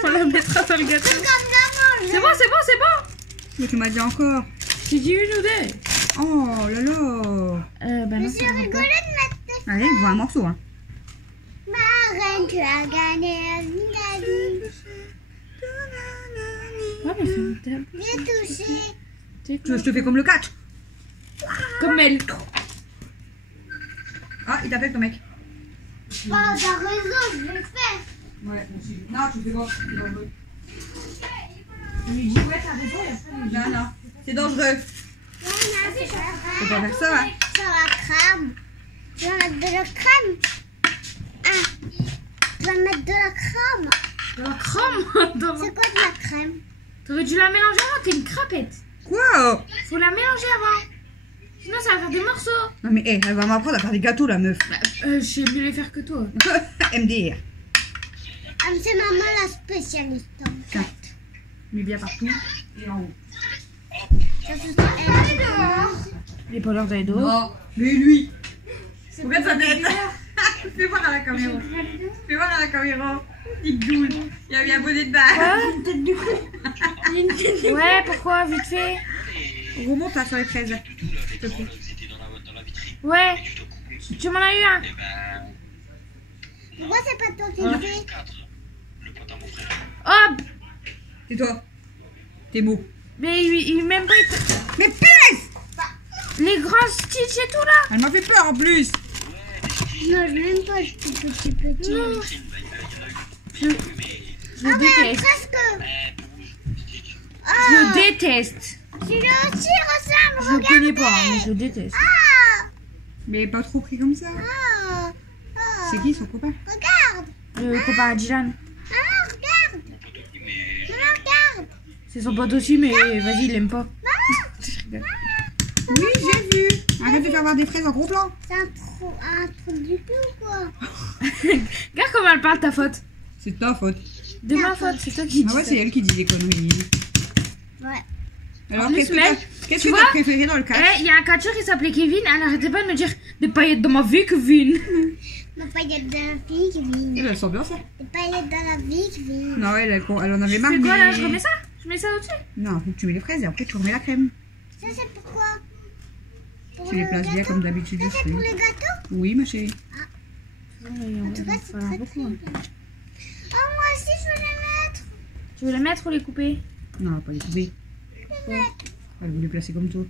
On la mettra sur le gâteau. C'est bon, c'est bon, c'est bon. Mais tu m'as dit encore. J'ai dit une ou deux. Oh là là. Bah non, ça va pas. Allez, il voit un morceau. Hein. Tu as gagné Ouais, mais c'est une table. j'ai touché. C'est Tu veux que je te fais comme le catch? comme elle. Ah, il t'appelle ton mec. Oh, t'as raison, je l'ai fait. Ouais, moi aussi. Non, tu fais pas. C'est dangereux. On lui dit ouais, t'as raison, et après, Non, non. C'est dangereux. Faut pas faire ça, hein. Sur la crème. Tu vas mettre de la crème. Ah. Tu vas mettre de la crème. de la crème. C'est quoi de la crème? T'aurais dû la mélanger avant, t'es une crapette. Quoi? Faut la mélanger avant. Sinon, ça va faire des morceaux. Non, mais hey, elle va m'apprendre à faire des gâteaux, la meuf. Je sais mieux les faire que toi. MDR. Ah, c'est maman la spécialiste. Tiens. Mets bien partout. Et en haut. Ça se fait elle dehors. Il est pas l'heure d'aller dehors. Non, mais lui. Regarde sa tête. Fais voir à la caméra. Fais voir à la caméra. Petite doule. Il a mis un bonnet de bain. Ouais, pourquoi, vite fait? Remonte là sur les fraises. S'il te plaît. Ouais. Tu m'en as eu un. Pourquoi c'est pas toi qui le fais? Hop. C'est toi. T'es beau. Mais il même pas été... Mais pisse! Les grands stitch et tout là. Elle m'a fait peur en plus. Non, je l'aime pas, ce petit. Non. Je Ah ouais, déteste. presque. Je le déteste. Tu le aussi ressemble, Je le regarde. connais pas, hein, mais je le déteste. Ah, Mais pas trop pris comme ça. ah, ah. C'est qui son copain? Regarde. Le copain à Dylan. Maman, regarde. Maman, regarde. C'est son pote aussi, mais vas-y, il l'aime pas. Oui, j'ai vu. Arrête de faire voir des fraises en gros plan. C'est un trou du cul ou quoi? Regarde comment elle parle, ta faute. C'est ta faute. De ma faute, c'est toi qui dis Ah ouais, ça. c'est elle qui dit des conneries. Ouais. Alors, En plus, qu'est-ce mec, que tu t'as vois, préféré dans le catch? Il y a un catcheur qui s'appelait Kevin, elle n'arrêtait pas de me dire de pas être dans ma vie, Kevin. Ne pas y être dans la vie, Kevin. Elle sent bien ça. Ne pas y être dans la vie, Kevin. Non, elle en avait marre. C'est quoi là? mais- Je remets ça? Je mets ça au-dessus? Non, faut que tu mets les fraises et après tu remets la crème. Ça, c'est pourquoi? Pour Tu les le places bien gâteau? comme d'habitude. Ça, je c'est fais. pour les gâteaux? Oui, ma chérie. En tout cas, c'est très très bien. Oh, moi aussi, je veux les mettre. Tu veux les mettre ou les couper? Non, pas les couper. Elle veut les placer comme toi.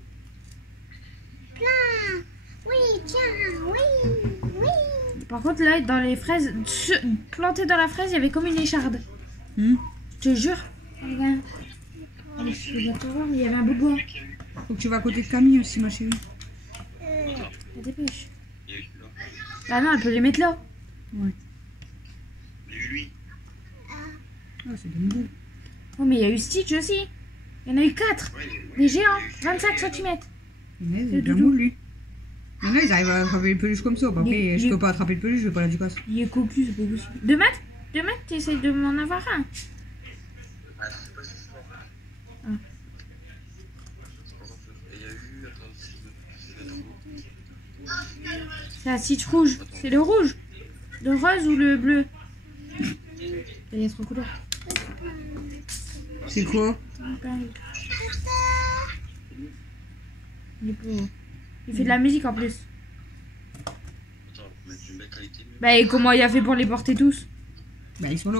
Plein. Oui, tiens, oui, oui. Par contre, là, dans les fraises, plantées dans la fraise, il y avait comme une écharde. Hmm. Je te jure. Regarde. Allez, je vais te voir, mais il y avait un bout de bois. Faut que tu vas à côté de Camille aussi, ma chérie. Dépêche. Ah non, elle peut les mettre là. Ouais. Ah, c'est de nouveau. Oh, mais il y a eu Stitch aussi. Il y en a eu 4. Des géants, 25 cm. Mais Le c'est bien doudou. mou, lui. Il y en a, ils arrivent à attraper le peluche comme ça. Bah, après, Il- je peux pas attraper le peluche, je vais pas la ducasse. Il est cocu, c'est pas possible. 2 mètres? 2 mètres, t'essayes de m'en avoir un. C'est un Stitch rouge. C'est le rouge. Le rose ou le bleu? Il y a 3 couleurs. C'est quoi? Il est beau. Il fait de la musique en plus. Bah et comment il a fait pour les porter tous? Bah, ils sont là.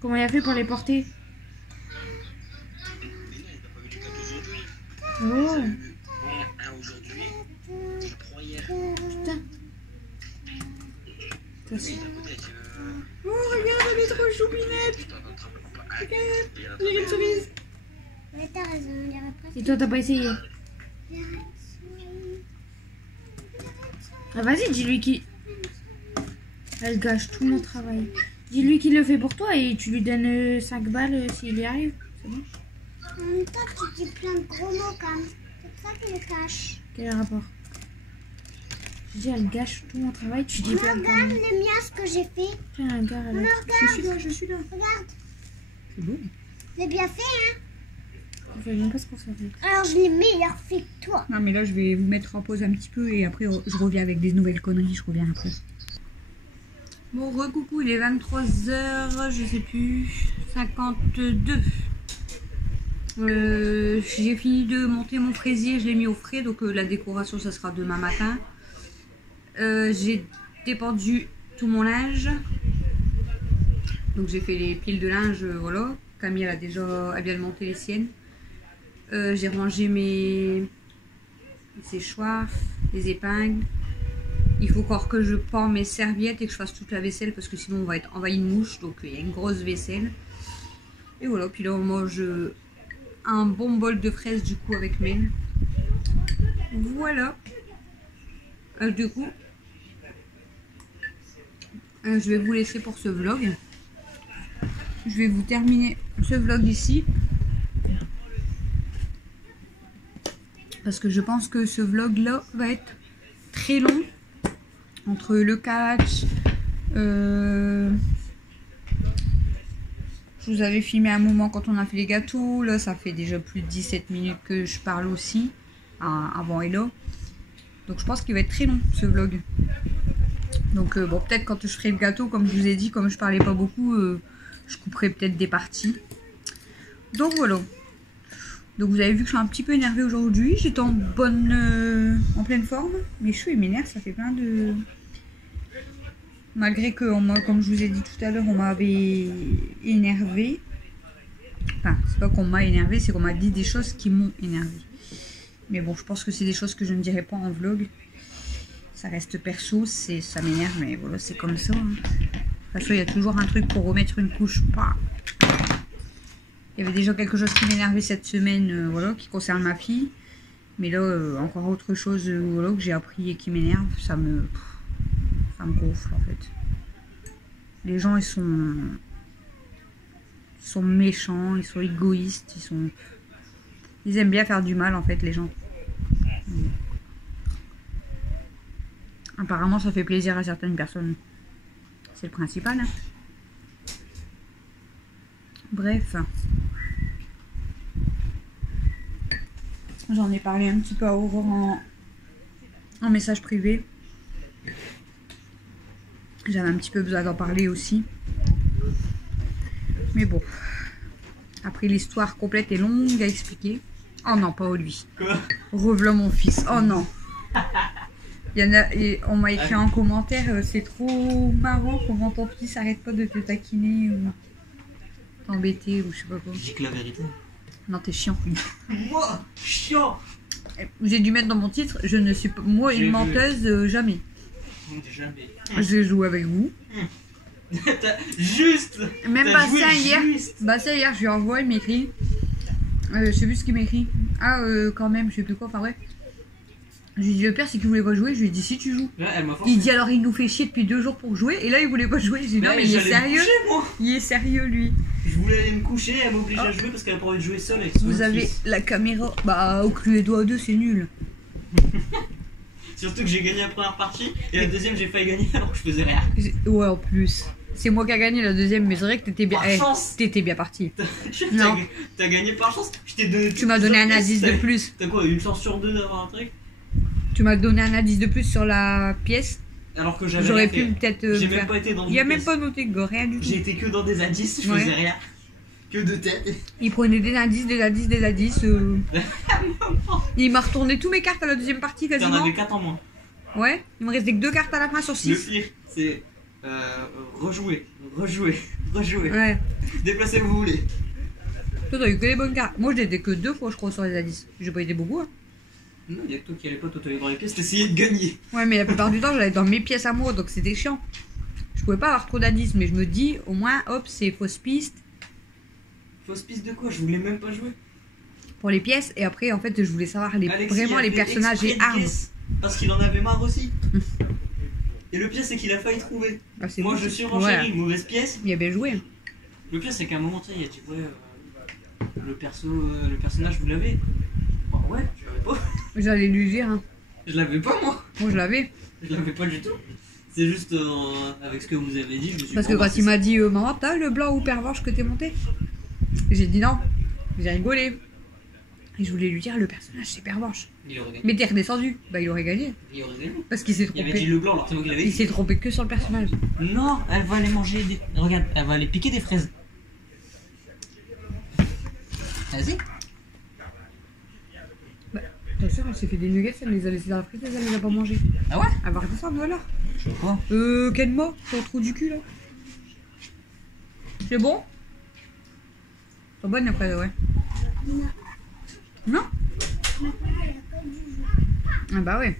Comment il a fait pour les porter? Oh. Putain. Ça, c'est- On dirait une cerise. Mais t'as raison, on dirait presque. Et toi, t'as pas essayé? Ah, vas-y, dis-lui qui... Elle gâche tout mon travail. Dis-lui qu'il le fait pour toi et tu lui donnes 5 balles s'il y arrive. C'est bon? En même temps, tu dis plein de gros mots quand même. C'est pour ça qu'il le cache. Quel rapport? Je dis, elle gâche tout mon travail, tu dis plein de gros Regarde mots. le mien, ce que j'ai fait. Tiens, regarde, Mais regarde. Je suis là. Regarde. C'est beau. C'est bien fait, hein. Je sais même pas ce qu'on fait. Alors, je l'ai meilleur fait que toi. Non mais là je vais vous mettre en pause un petit peu et après je reviens avec des nouvelles conneries, je reviens après. Bon recoucou, il est 23h, je sais plus, 52. J'ai fini de monter mon fraisier, je l'ai mis au frais, donc la décoration ça sera demain matin. J'ai dépendu tout mon linge. Donc j'ai fait les piles de linge, voilà. Camille elle a déjà bien monté les siennes. J'ai rangé mes séchoirs, les épingles. Il faut encore que je pends mes serviettes et que je fasse toute la vaisselle parce que sinon on va être envahi de mouches. Donc il y a une grosse vaisselle. Et voilà, puis là on mange un bon bol de fraises du coup avec Mel. Voilà. Du coup, je vais vous laisser pour ce vlog. Je vais vous terminer ce vlog ici. Parce que je pense que ce vlog là va être très long. Entre le catch. Je vous avais filmé un moment quand on a fait les gâteaux. Là ça fait déjà plus de 17 minutes que je parle aussi. Avant et là. Donc je pense qu'il va être très long ce vlog. Donc bon peut-être quand je ferai le gâteau comme je vous ai dit. Comme je parlais pas beaucoup. Je couperai peut-être des parties. Donc voilà. Donc vous avez vu que je suis un petit peu énervée aujourd'hui. J'étais en pleine forme. Mes cheveux ils m'énervent, ça fait plein de... Malgré que, comme je vous ai dit tout à l'heure, on m'avait énervé. Enfin, c'est pas qu'on m'a énervé, c'est qu'on m'a dit des choses qui m'ont énervé. Mais bon, je pense que c'est des choses que je ne dirai pas en vlog. Ça reste perso, ça m'énerve, mais voilà, c'est comme ça. Hein. De toute façon, il y a toujours un truc pour remettre une couche. Il y avait déjà quelque chose qui m'énervait cette semaine, voilà, qui concerne ma fille. Mais là, encore autre chose voilà, que j'ai appris et qui m'énerve, ça me gonfle en fait. Les gens, ils sont méchants, ils sont égoïstes, ils aiment bien faire du mal en fait, les gens. Apparemment, ça fait plaisir à certaines personnes. C'est le principal. Hein. Bref. J'en ai parlé un petit peu à Aurore en message privé. J'avais un petit peu besoin d'en parler aussi. Mais bon. Après l'histoire complète et longue à expliquer. Oh non, pas lui. Quoi? Revela mon fils. Oh non. Il y en a, et on m'a écrit en commentaire, c'est trop marrant comment ton fils arrête pas de te taquiner ou t'embêter ou je sais pas quoi. Je dis que la vérité. Non, t'es chiant. Moi, chiant. J'ai dû mettre dans mon titre, je ne suis pas, moi une menteuse, jamais. Jamais. Je joue avec vous. Juste. Même Bastien hier, Bastien hier, je lui envoie, il m'écrit. Je sais plus ce qu'il m'écrit. Ah, quand même, je sais plus quoi, enfin ouais. Je lui ai dit le pire c'est qu'il voulait pas jouer, je lui ai dit si tu joues. Là, il dit alors il nous fait chier depuis 2 jours pour jouer et là il voulait pas jouer. J'ai dit non mais il est sérieux. Il est sérieux lui. Je voulais aller me coucher, elle m'oblige à jouer parce qu'elle a pas envie de jouer seule avec son Vous avez fils. la caméra, bah au Cluedo à 2 c'est nul. Surtout que j'ai gagné la première partie et la deuxième j'ai failli gagner alors que je faisais rien. Ouais en plus. C'est moi qui a gagné la deuxième mais c'est vrai que t'étais bien. T'étais bien parti. Non. T'as gagné par chance. Tu m'as donné un indice de plus. T'as quoi, une chance sur 2 d'avoir un truc? Tu m'as donné un indice de plus sur la pièce. Alors que j'avais. J'aurais pu peut-être. J'ai même pas été dans. Il y a même pas noté rien du tout. J'ai été que dans des indices, je faisais rien. Que de tête. Il prenait des indices. Il m'a retourné tous mes cartes à la deuxième partie quasiment. T'en avais 4 en moins. Ouais, il me restait que 2 cartes à la fin sur 6. Le pire, c'est rejouer. Ouais. Déplacez où vous voulez. Toi t'as eu que les bonnes cartes. Moi je l'ai été que 2 fois je crois sur les indices. J'ai pas été beaucoup. Hein. Non, il y a que toi qui allais pas, toi t'allais dans les pièces, t'essayais de gagner. Ouais mais la plupart du temps j'allais dans mes pièces à moi donc c'était chiant. Je pouvais pas avoir trop d'indices mais je me dis au moins hop c'est fausse piste. Fausse piste de quoi? Je voulais même pas jouer. Pour les pièces, et après, en fait, je voulais savoir Alexis vraiment a les fait personnages et exprès de armes. guess, parce qu'il en avait marre aussi. Et le pire, c'est qu'il a failli trouver. Ah, c'est Moi, bon, je c'est- suis renchéri, ouais. une mauvaise pièce. Il a bien joué. Le pire, c'est qu'à un moment, tu sais, il a dit, ouais, le personnage, vous l'avez? Bah ouais, je l'avais pas. J'allais lui dire, hein. Je l'avais pas, moi. Moi, je l'avais. Je l'avais pas du tout. C'est juste avec ce que vous avez dit, je me suis dit, Parce que bon, bah, quand il m'a dit, maman, t'as le blanc ou pervenche que t'es monté? J'ai dit non. J'ai rigolé. Et je voulais lui dire, le personnage, c'est pervenche. il aurait gagné. Mais t'es redescendu. Bah, il aurait gagné. Il aurait gagné. Parce qu'il s'est Il avait dit trompé. le blanc, alors c'est moi qui l'avais Il dit. s'est trompé que sur le personnage. Non, elle va aller manger des. Regarde, elle va aller piquer des fraises. Vas-y. Ta soeur, elle s'est fait des nuggets, elle les a laissés dans la friteuse, elle les a pas mangés. Ah ouais? Elle va redescendre, voilà. Je sais pas. Kenma, c'est au trou du cul, là. C'est bon? C'est bonne après, ouais. Non? Ah bah ouais.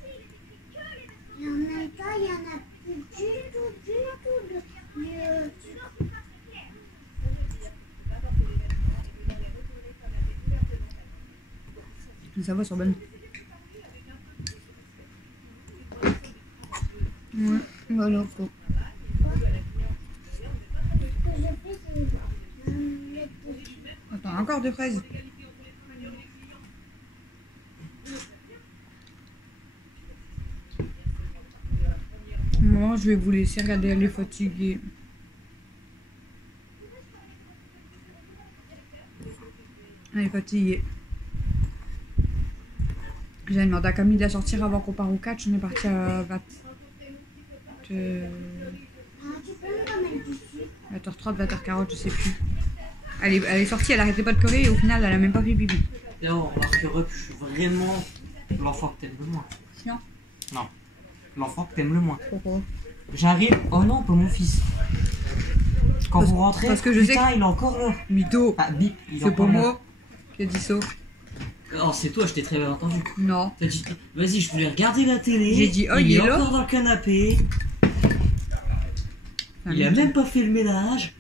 Et en même temps, il n'y en a plus du tout de sucre. Ça va, elles sont bonnes. Ouais, voilà, faut. Ce que je fais, c'est mettre dessus. Attends, encore des fraises. Moi, je vais vous laisser regarder, elle est fatiguée. Elle est fatiguée. J'ai demandé à Camille de la sortir avant qu'on parte au catch. On est parti à 20... Ah, tu peux me remettre dessus. 20h30, 20h40, je sais plus. Elle est sortie, elle arrêtait pas de pleurer et au final, elle a même pas fait pipi. D'ailleurs, remarque, Rup, je suis vraiment l'enfant que t'aimes le moins. Non. Non. L'enfant que t'aimes le moins. Pourquoi? J'arrive. Oh non, pas mon fils. Quand Parce- vous rentrez, parce que je sais putain, il est encore là. Mytho. Ah, bip, il est C'est pas encore là. moi qui a dit ça. Oh, c'est toi, je t'ai très bien entendu. Non. T'as dit, vas-y, je voulais regarder la télé. J'ai dit, oh, il est là. encore dans le canapé. Il a même pas fait le ménage.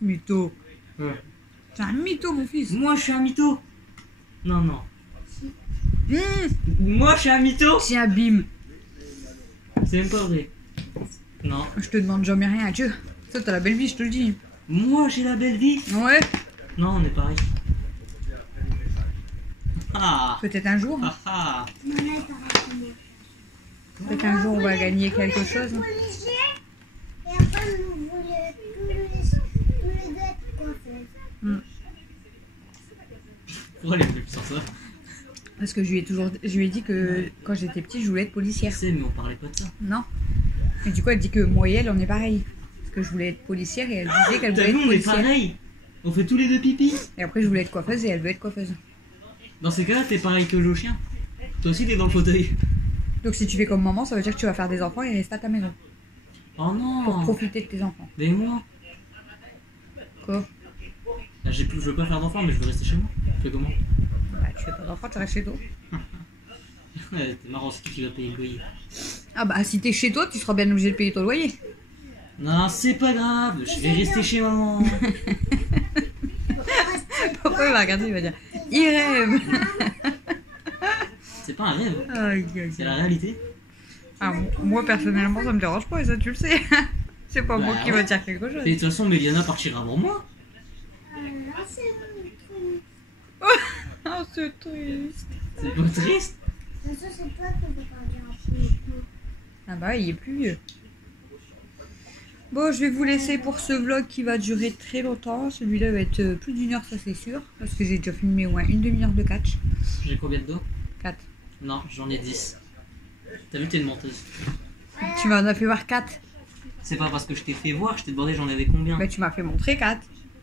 Mytho. Ouais. C'est un mytho, mon fils. Moi, je suis un mytho. Non, non. Mmh, Moi, je suis un mytho. c'est un bim. C'est même pas vrai. Non. Je te demande jamais rien, Dieu. Ça, t'as la belle vie, je te le dis. Moi, j'ai la belle vie. Ouais. Non, on est pareil. Ah. Peut-être un jour. Ah ah. Maman, elle paraît comme moi. Peut-être un jour, on va gagner quelque chose. Pour léger, et après, nous voulons tous les deux être coiffés. Pourquoi elle est plus sans ça? Parce que je lui ai dit que quand j'étais petite, je voulais être Je policière. sais, mais on parlait pas de ça. Non. Et du coup, elle dit que moi et elle, on est pareil. Parce que je voulais être policière et elle disait qu'elle T'as voulait vu, être on est policière. pareil. On fait tous les deux pipi. Et après, je voulais être coiffeuse et elle veut être coiffeuse. Dans ces cas-là, t'es pareil que le chien. Toi aussi, t'es dans le fauteuil. Donc, si tu fais comme maman, ça veut dire que tu vas faire des enfants et rester à ta maison. Oh non. Pour profiter de tes enfants. Mais moi, Quoi? là, je veux pas faire d'enfant, mais je veux rester chez moi. Tu fais comment? Bah, tu fais pas d'enfants, tu restes chez toi. Ouais, t'es marrant, c'est qui va payer le loyer? Ah bah, si t'es chez toi, tu seras bien obligé de payer ton loyer. Non, c'est pas grave, je vais rester chez maman. Pourquoi il va regarder, il va dire il rêve. C'est pas un rêve, Aïe, aïe, c'est aïe. la réalité. Ah, moi, personnellement, ça me dérange pas et ça, tu le sais. C'est pas moi Bah, qui va ouais. dire quelque chose. Et de toute façon, Méliana partira avant moi. Là, c'est le truc. Oh, c'est triste. C'est pas triste. De toute façon, c'est toi qui veux partir en film. Ah bah, il est plus vieux. Bon, je vais vous laisser pour ce vlog qui va durer très longtemps. Celui-là va être plus d'une heure, ça c'est sûr. Parce que j'ai déjà filmé au moins une demi-heure de catch. J'ai combien de doigts? 4. Non, j'en ai 10. T'as vu, t'es une menteuse. Tu m'en as fait voir 4. C'est pas parce que je t'ai fait voir, je t'ai demandé j'en avais combien. Bah, tu m'as fait montrer 4.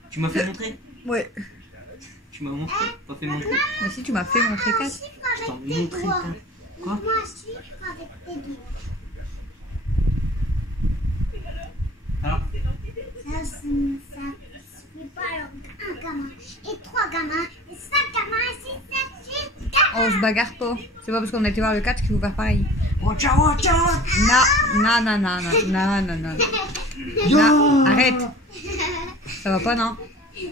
Tu m'as fait montrer? Ouais. Tu m'as montré? Pas fait montrer? Bah, si, tu m'as fait montrer 4. Je t'en ai montré pas. Quoi? Moi, je suis avec tes doigts. Alors, Ça suffit pas. Alors, un gamin, et 3 gamins, et 5 gamins, et 6, 7, 8, 4. On se bagarre pas. C'est pas parce qu'on a été voir le 4 qu'il faut faire pareil. watch out, watch out! Non, non, non, non, non, non, non. Yo! Non, arrête. Ça va pas, non? Et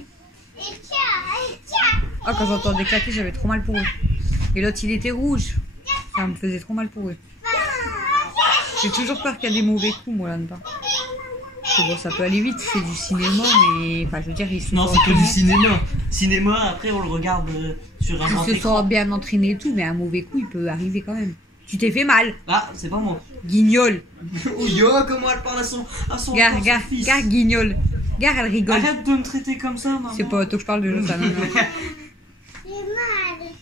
Ah, quand j'entendais claquer, j'avais trop mal pour eux. Et l'autre, il était rouge. Ça me faisait trop mal pour eux. J'ai toujours peur qu'il y a des mauvais coups, moi, là-dedans. Bon, ça peut aller vite, c'est du cinéma, mais... Enfin, je veux dire, ils se Non, c'est que du cinéma. Cinéma, après, on le regarde sur un grand Ils se écran. sont bien entraînés et tout, mais un mauvais coup, il peut arriver quand même. Tu t'es fait mal, Ah, c'est pas moi. guignol. Oh, yo, comment elle parle à son Regarde, son regarde, fils. regarde, guignol. Regarde, elle rigole. Arrête de me traiter comme ça, maman. C'est pas toi que je parle de ça, non, non. J'ai mal.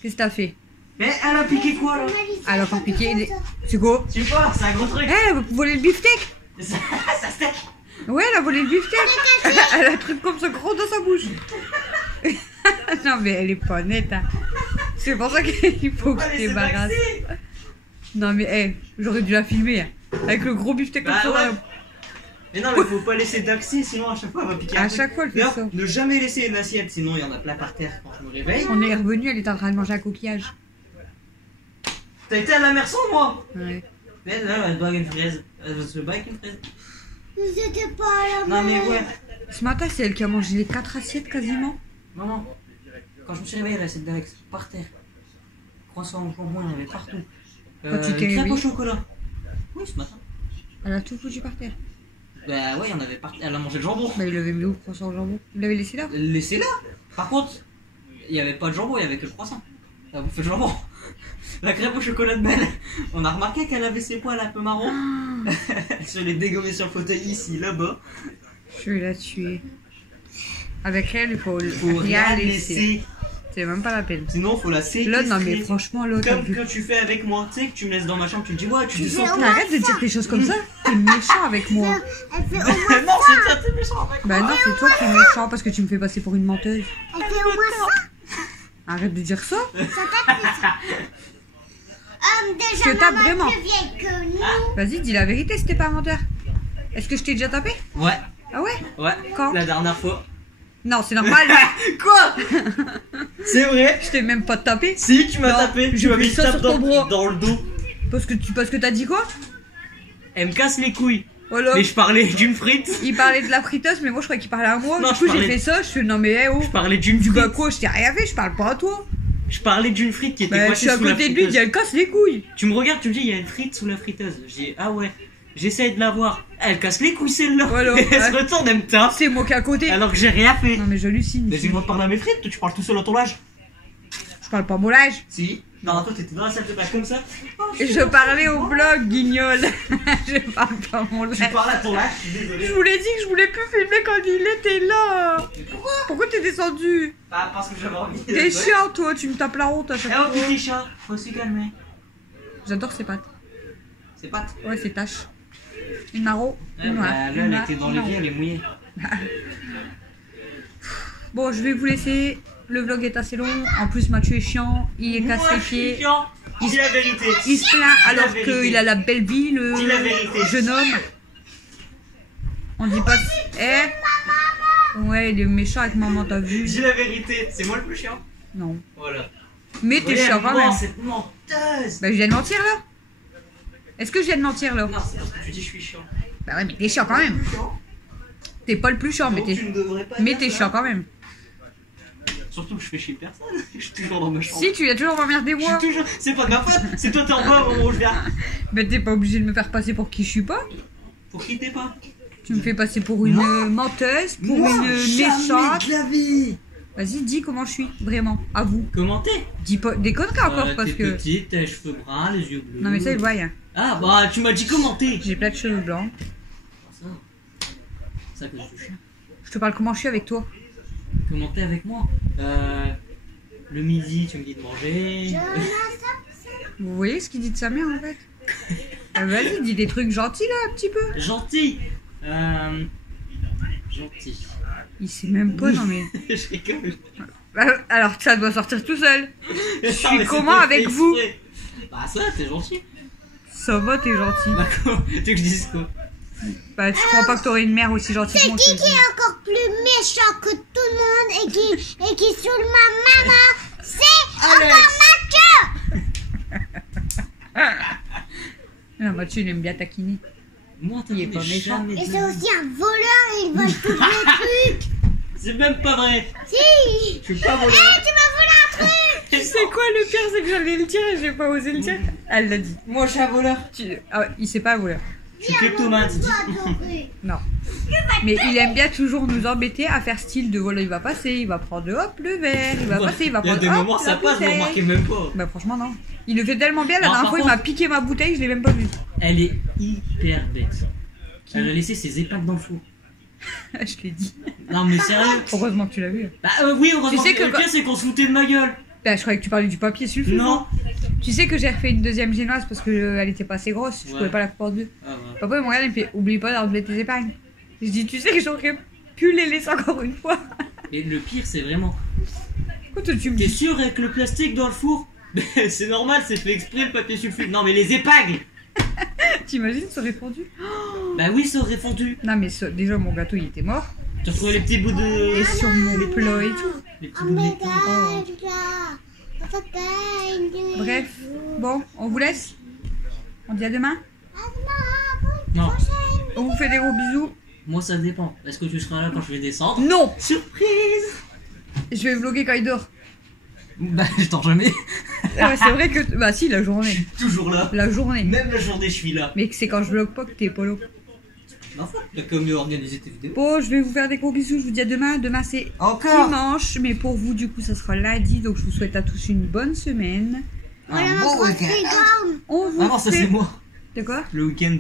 Qu'est-ce que t'as fait? Mais elle a piqué quoi, là? Elle a encore piqué. C'est quoi? Tu sais pas, c'est un gros truc. Eh, elle a volé le beefsteak. Ça steak. Ouais, elle a volé le beefsteak. Elle a un truc comme ça gros dans sa bouche. Non, mais elle est pas nette, hein. C'est pour ça qu'il faut que tu te débarrasses. Non, mais hey, j'aurais dû la filmer, hein. Avec le gros beefsteak comme Bah, ça. ouais. Mais non, mais faut pas laisser d'accès, sinon à chaque fois elle va piquer. À chaque fois, elle fait D'ailleurs, ça. ne jamais laisser une assiette, sinon il y en a plein par terre quand je me réveille. On est revenu, elle était en train de manger un coquillage. T'as été à la mer sans moi? Ouais. Mais là, elle doit avec une fraise. Elle va se battre avec une fraise. C'était pas à la Non, mais ouais. Ce matin, c'est elle qui a mangé les 4 assiettes quasiment. Maman, quand je me suis réveillé, l'assiette d'Alex par terre. Croissant au jambon, il y en avait partout. Quand tu t'es crêpe réveillé au chocolat. Oui, ce matin. Elle a tout foutu par terre. Bah ouais, il y en avait partout. Elle a mangé le jambon. Bah, il l'avait mis où, le croissant au jambon? Vous l'avez laissé là? Laissez-la. Par contre, il n'y avait pas de jambon, il n'y avait que le croissant. Elle a bouffé le jambon. La crêpe au chocolat de Belle. On a remarqué qu'elle avait ses poils un peu marrons. Elle se les dégommait sur le fauteuil ici, là-bas. Je vais la tuer. Avec elle, il faut Faut rien laisser. C'est même pas la peine. Sinon, faut la séquestrer. L'autre, non mais franchement, l'autre. Comme que tu fais avec moi, tu sais que tu me laisses dans ma chambre, tu me dis ouais, tu descends. Arrête de dire des choses comme ça. T'es méchant avec moi. Elle fait au moins Non, c'est ça, t'es méchant avec moi. Bah non, c'est toi qui es méchant parce que tu me fais passer pour une menteuse. Elle fait au moins ça. Arrête de dire ça. Déjà, Je te tape maman vraiment. est plus vieille que nous. Vas-y, dis la vérité si t'es pas un menteur. Est-ce que je t'ai déjà tapé? Ouais, Ah ouais? ouais. Quand? La dernière fois. Non, c'est normal. Quoi? C'est vrai? Je t'ai même pas tapé. Si, tu m'as Non, tapé. j'ai Tu m'as pris mis ça tape sur ton bras. dans le dos. Parce que t'as dit quoi? Elle me casse les couilles. Voilà. Mais je parlais d'une frite. Il parlait de la friteuse, mais moi je croyais qu'il parlait à moi. Non, Du je coup, j'ai parlais- fait ça. Je fais non, mais eh oh. Je parlais d'une Du frite. gars quoi, je t'ai rien fait, je parle pas à toi. Je parlais d'une frite qui était Bah, je coincée suis à sous la côté de lui, il friteuse. dit elle casse les couilles. Tu me regardes, tu me dis il y a une frite sous la friteuse. Je dis ah ouais. J'essaye de la voir. Elle casse les couilles celle-là. Voilà, Et elle se ouais. retourne, elle me tape. C'est moi qui est à côté. Alors que j'ai rien fait. Non, mais j'hallucine. Mais j'ai le droit de parler à mes frites, toi tu parles tout seul à ton âge. Je parle pas mon âge. Si. Non, toi t'étais dans la salle de bain comme ça. Et je parlais au blog, guignol. Je parle pas mon âge. Tu parles à ton âge, je suis désolé. Je vous l'ai dit que je voulais plus filmer quand il était là. Pourquoi t'es descendu? Ah, parce que j'avais envie. T'es chiant, toi, tu me tapes la honte à chaque Eh oh, fois. petit chat, faut se calmer. J'adore ces pâtes. C'est pas. Ouais, c'est tâche. Une marron. Ouais, Une bah, noire, là, une elle noire, était dans une le marron. lit, elle est mouillée. Bon, je vais vous laisser. Le vlog est assez long. En plus, Mathieu est chiant. Il est casse les pieds. Dis la vérité. Il se plaint Dis la alors vérité. qu'il a la belle vie, le Dis la vérité. jeune homme. On dit pas. Eh? Ouais, il est méchant avec maman, t'as vu? Dis la vérité, c'est moi le plus chiant. Non. Voilà. Mais t'es Regarde, chiant quand moi, même. cette menteuse. Bah, je viens de mentir là? Est-ce que je viens de mentir là? Non, c'est parce que tu dis je suis chiant. Bah ouais, mais t'es chiant quand même. T'es pas le plus chiant, mais Donc, t'es. tu ne devrais pas Mais dire t'es ça. chiant quand même. Surtout que je fais chier personne. Je suis toujours dans ma chambre. Si, tu viens toujours m'emmerder Je moi. suis toujours. C'est pas de ma faute, c'est toi t'es en bas au moment où je viens. Mais t'es pas obligé de me faire passer pour qui je suis pas. Pour qui t'es pas? Tu me fais passer pour une menteuse, pour une méchante. de la vie. Vas-y, dis comment je suis, vraiment, à vous. Comment t'es? Dis pas des conneries encore parce T'es que. petite, t'as les cheveux bruns, les yeux bleus. Non, mais ça, il voit rien. Ah bah tu m'as dit comment t'es. J'ai plein de cheveux blancs. Ça. Ça que je suis. Je te parle comment je suis avec toi. Comment t'es avec moi? Le midi, tu me dis de manger. Vous voyez ce qu'il dit de sa mère en fait? Vas-y, dis des trucs gentils là, un petit peu. Gentil. Gentil. Il sait même pas, non mais. Je rigole. Alors, ça doit sortir tout seul. Je suis comment avec vous? Bah ça, t'es gentil. Ça va, t'es gentil. D'accord. Tu veux que je dise quoi? Bah, tu crois pas que t'aurais une mère aussi gentille que moi? Qui est encore plus méchant que tout le monde et qui saoule ma maman? C'est encore Mathieu! Non, Mathieu, il aime bien taquiner. Moi, Il est pas méchant. Et c'est aussi un voleur et il vole tous les trucs! C'est même pas vrai. Si! Je suis pas voleur. Tu m'as volé sais quoi, le pire, c'est que j'allais le dire et j'ai pas osé le dire. Elle l'a dit. Moi, je suis un voleur. Ah, il sait pas un voleur. Je suis kleptomane. Non. Mais il aime bien toujours nous embêter à faire style de voilà, il va passer, il va prendre hop le verre, il va passer, il va Il y a prendre des hop, moments, ça la passe, vous bouteille. remarquez même pas. Bah franchement non. Il le fait tellement bien, la Non, dernière par fois il contre- m'a piqué ma bouteille, je l'ai même pas vue. Elle est hyper bête. Elle a laissé ses épingles dans le four. Je l'ai dit. Non, mais sérieux. Heureusement que tu l'as vu. Bah oui, heureusement. Tu sais que Le pire, c'est qu'on se foutait de ma gueule. Bah je croyais que tu parlais du papier sur le film. Non. Tu sais que j'ai refait une deuxième génoise parce qu'elle était pas assez grosse, je Ouais. pouvais pas la couper en deux. Ah ouais. Papa il me regarde et me fait oublie pas d'enlever tes épingles. Je dis tu sais que j'aurais pu les laisser encore une fois. Et le pire, c'est vraiment. Pourquoi tu me T'es dis sûr avec le plastique dans le four? C'est normal, c'est fait exprès le papier sulfite. Non, mais les épingles. T'imagines ça aurait fondu? Bah oui, ça aurait fondu. Non mais déjà mon gâteau il était mort. Tu as trouvé les petits bouts de. Et sur mon plat et tout. Les petits bouts de lait. Bref, bon, on vous laisse. On dit à demain. Non, On vous fait des gros bisous. moi ça dépend. Est-ce que tu seras là quand je vais descendre? Non, Surprise. je vais vlogger quand il dort. Bah, je dors jamais. Ouais, c'est vrai que... Bah si, la journée. Toujours là. La journée. Même la journée, je suis là. Mais c'est quand je vlog pas que t'es pas là. Ma foi, t'as comme mieux organisé tes vidéos. Bon, je vais vous faire des gros bisous. Je vous dis à demain. Demain, c'est Encore. dimanche. Mais pour vous, du coup, ça sera lundi. Donc, je vous souhaite à tous une bonne semaine. Un bon week-end. On vous Ah non, ça fait... c'est moi. De quoi? Le week-end.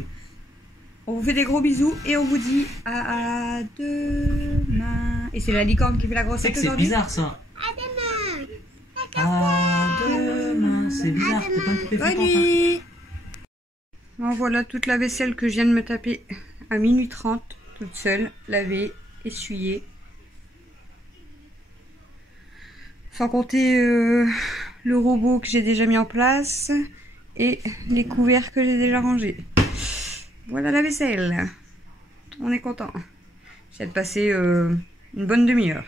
On vous fait des gros bisous. Et on vous dit à demain. Et c'est la licorne qui fait la C'est grossette que c'est aujourd'hui. bizarre ça. À demain. C'est bizarre. T'es pas une poupée Bonne flippante, hein. nuit. Bon, voilà toute la vaisselle que je viens de me taper à minuit 30, toute seule, lavée, essuyée. Sans compter le robot que j'ai déjà mis en place et les couverts que j'ai déjà rangés. Voilà la vaisselle. On est content. J'ai de passer une bonne demi-heure.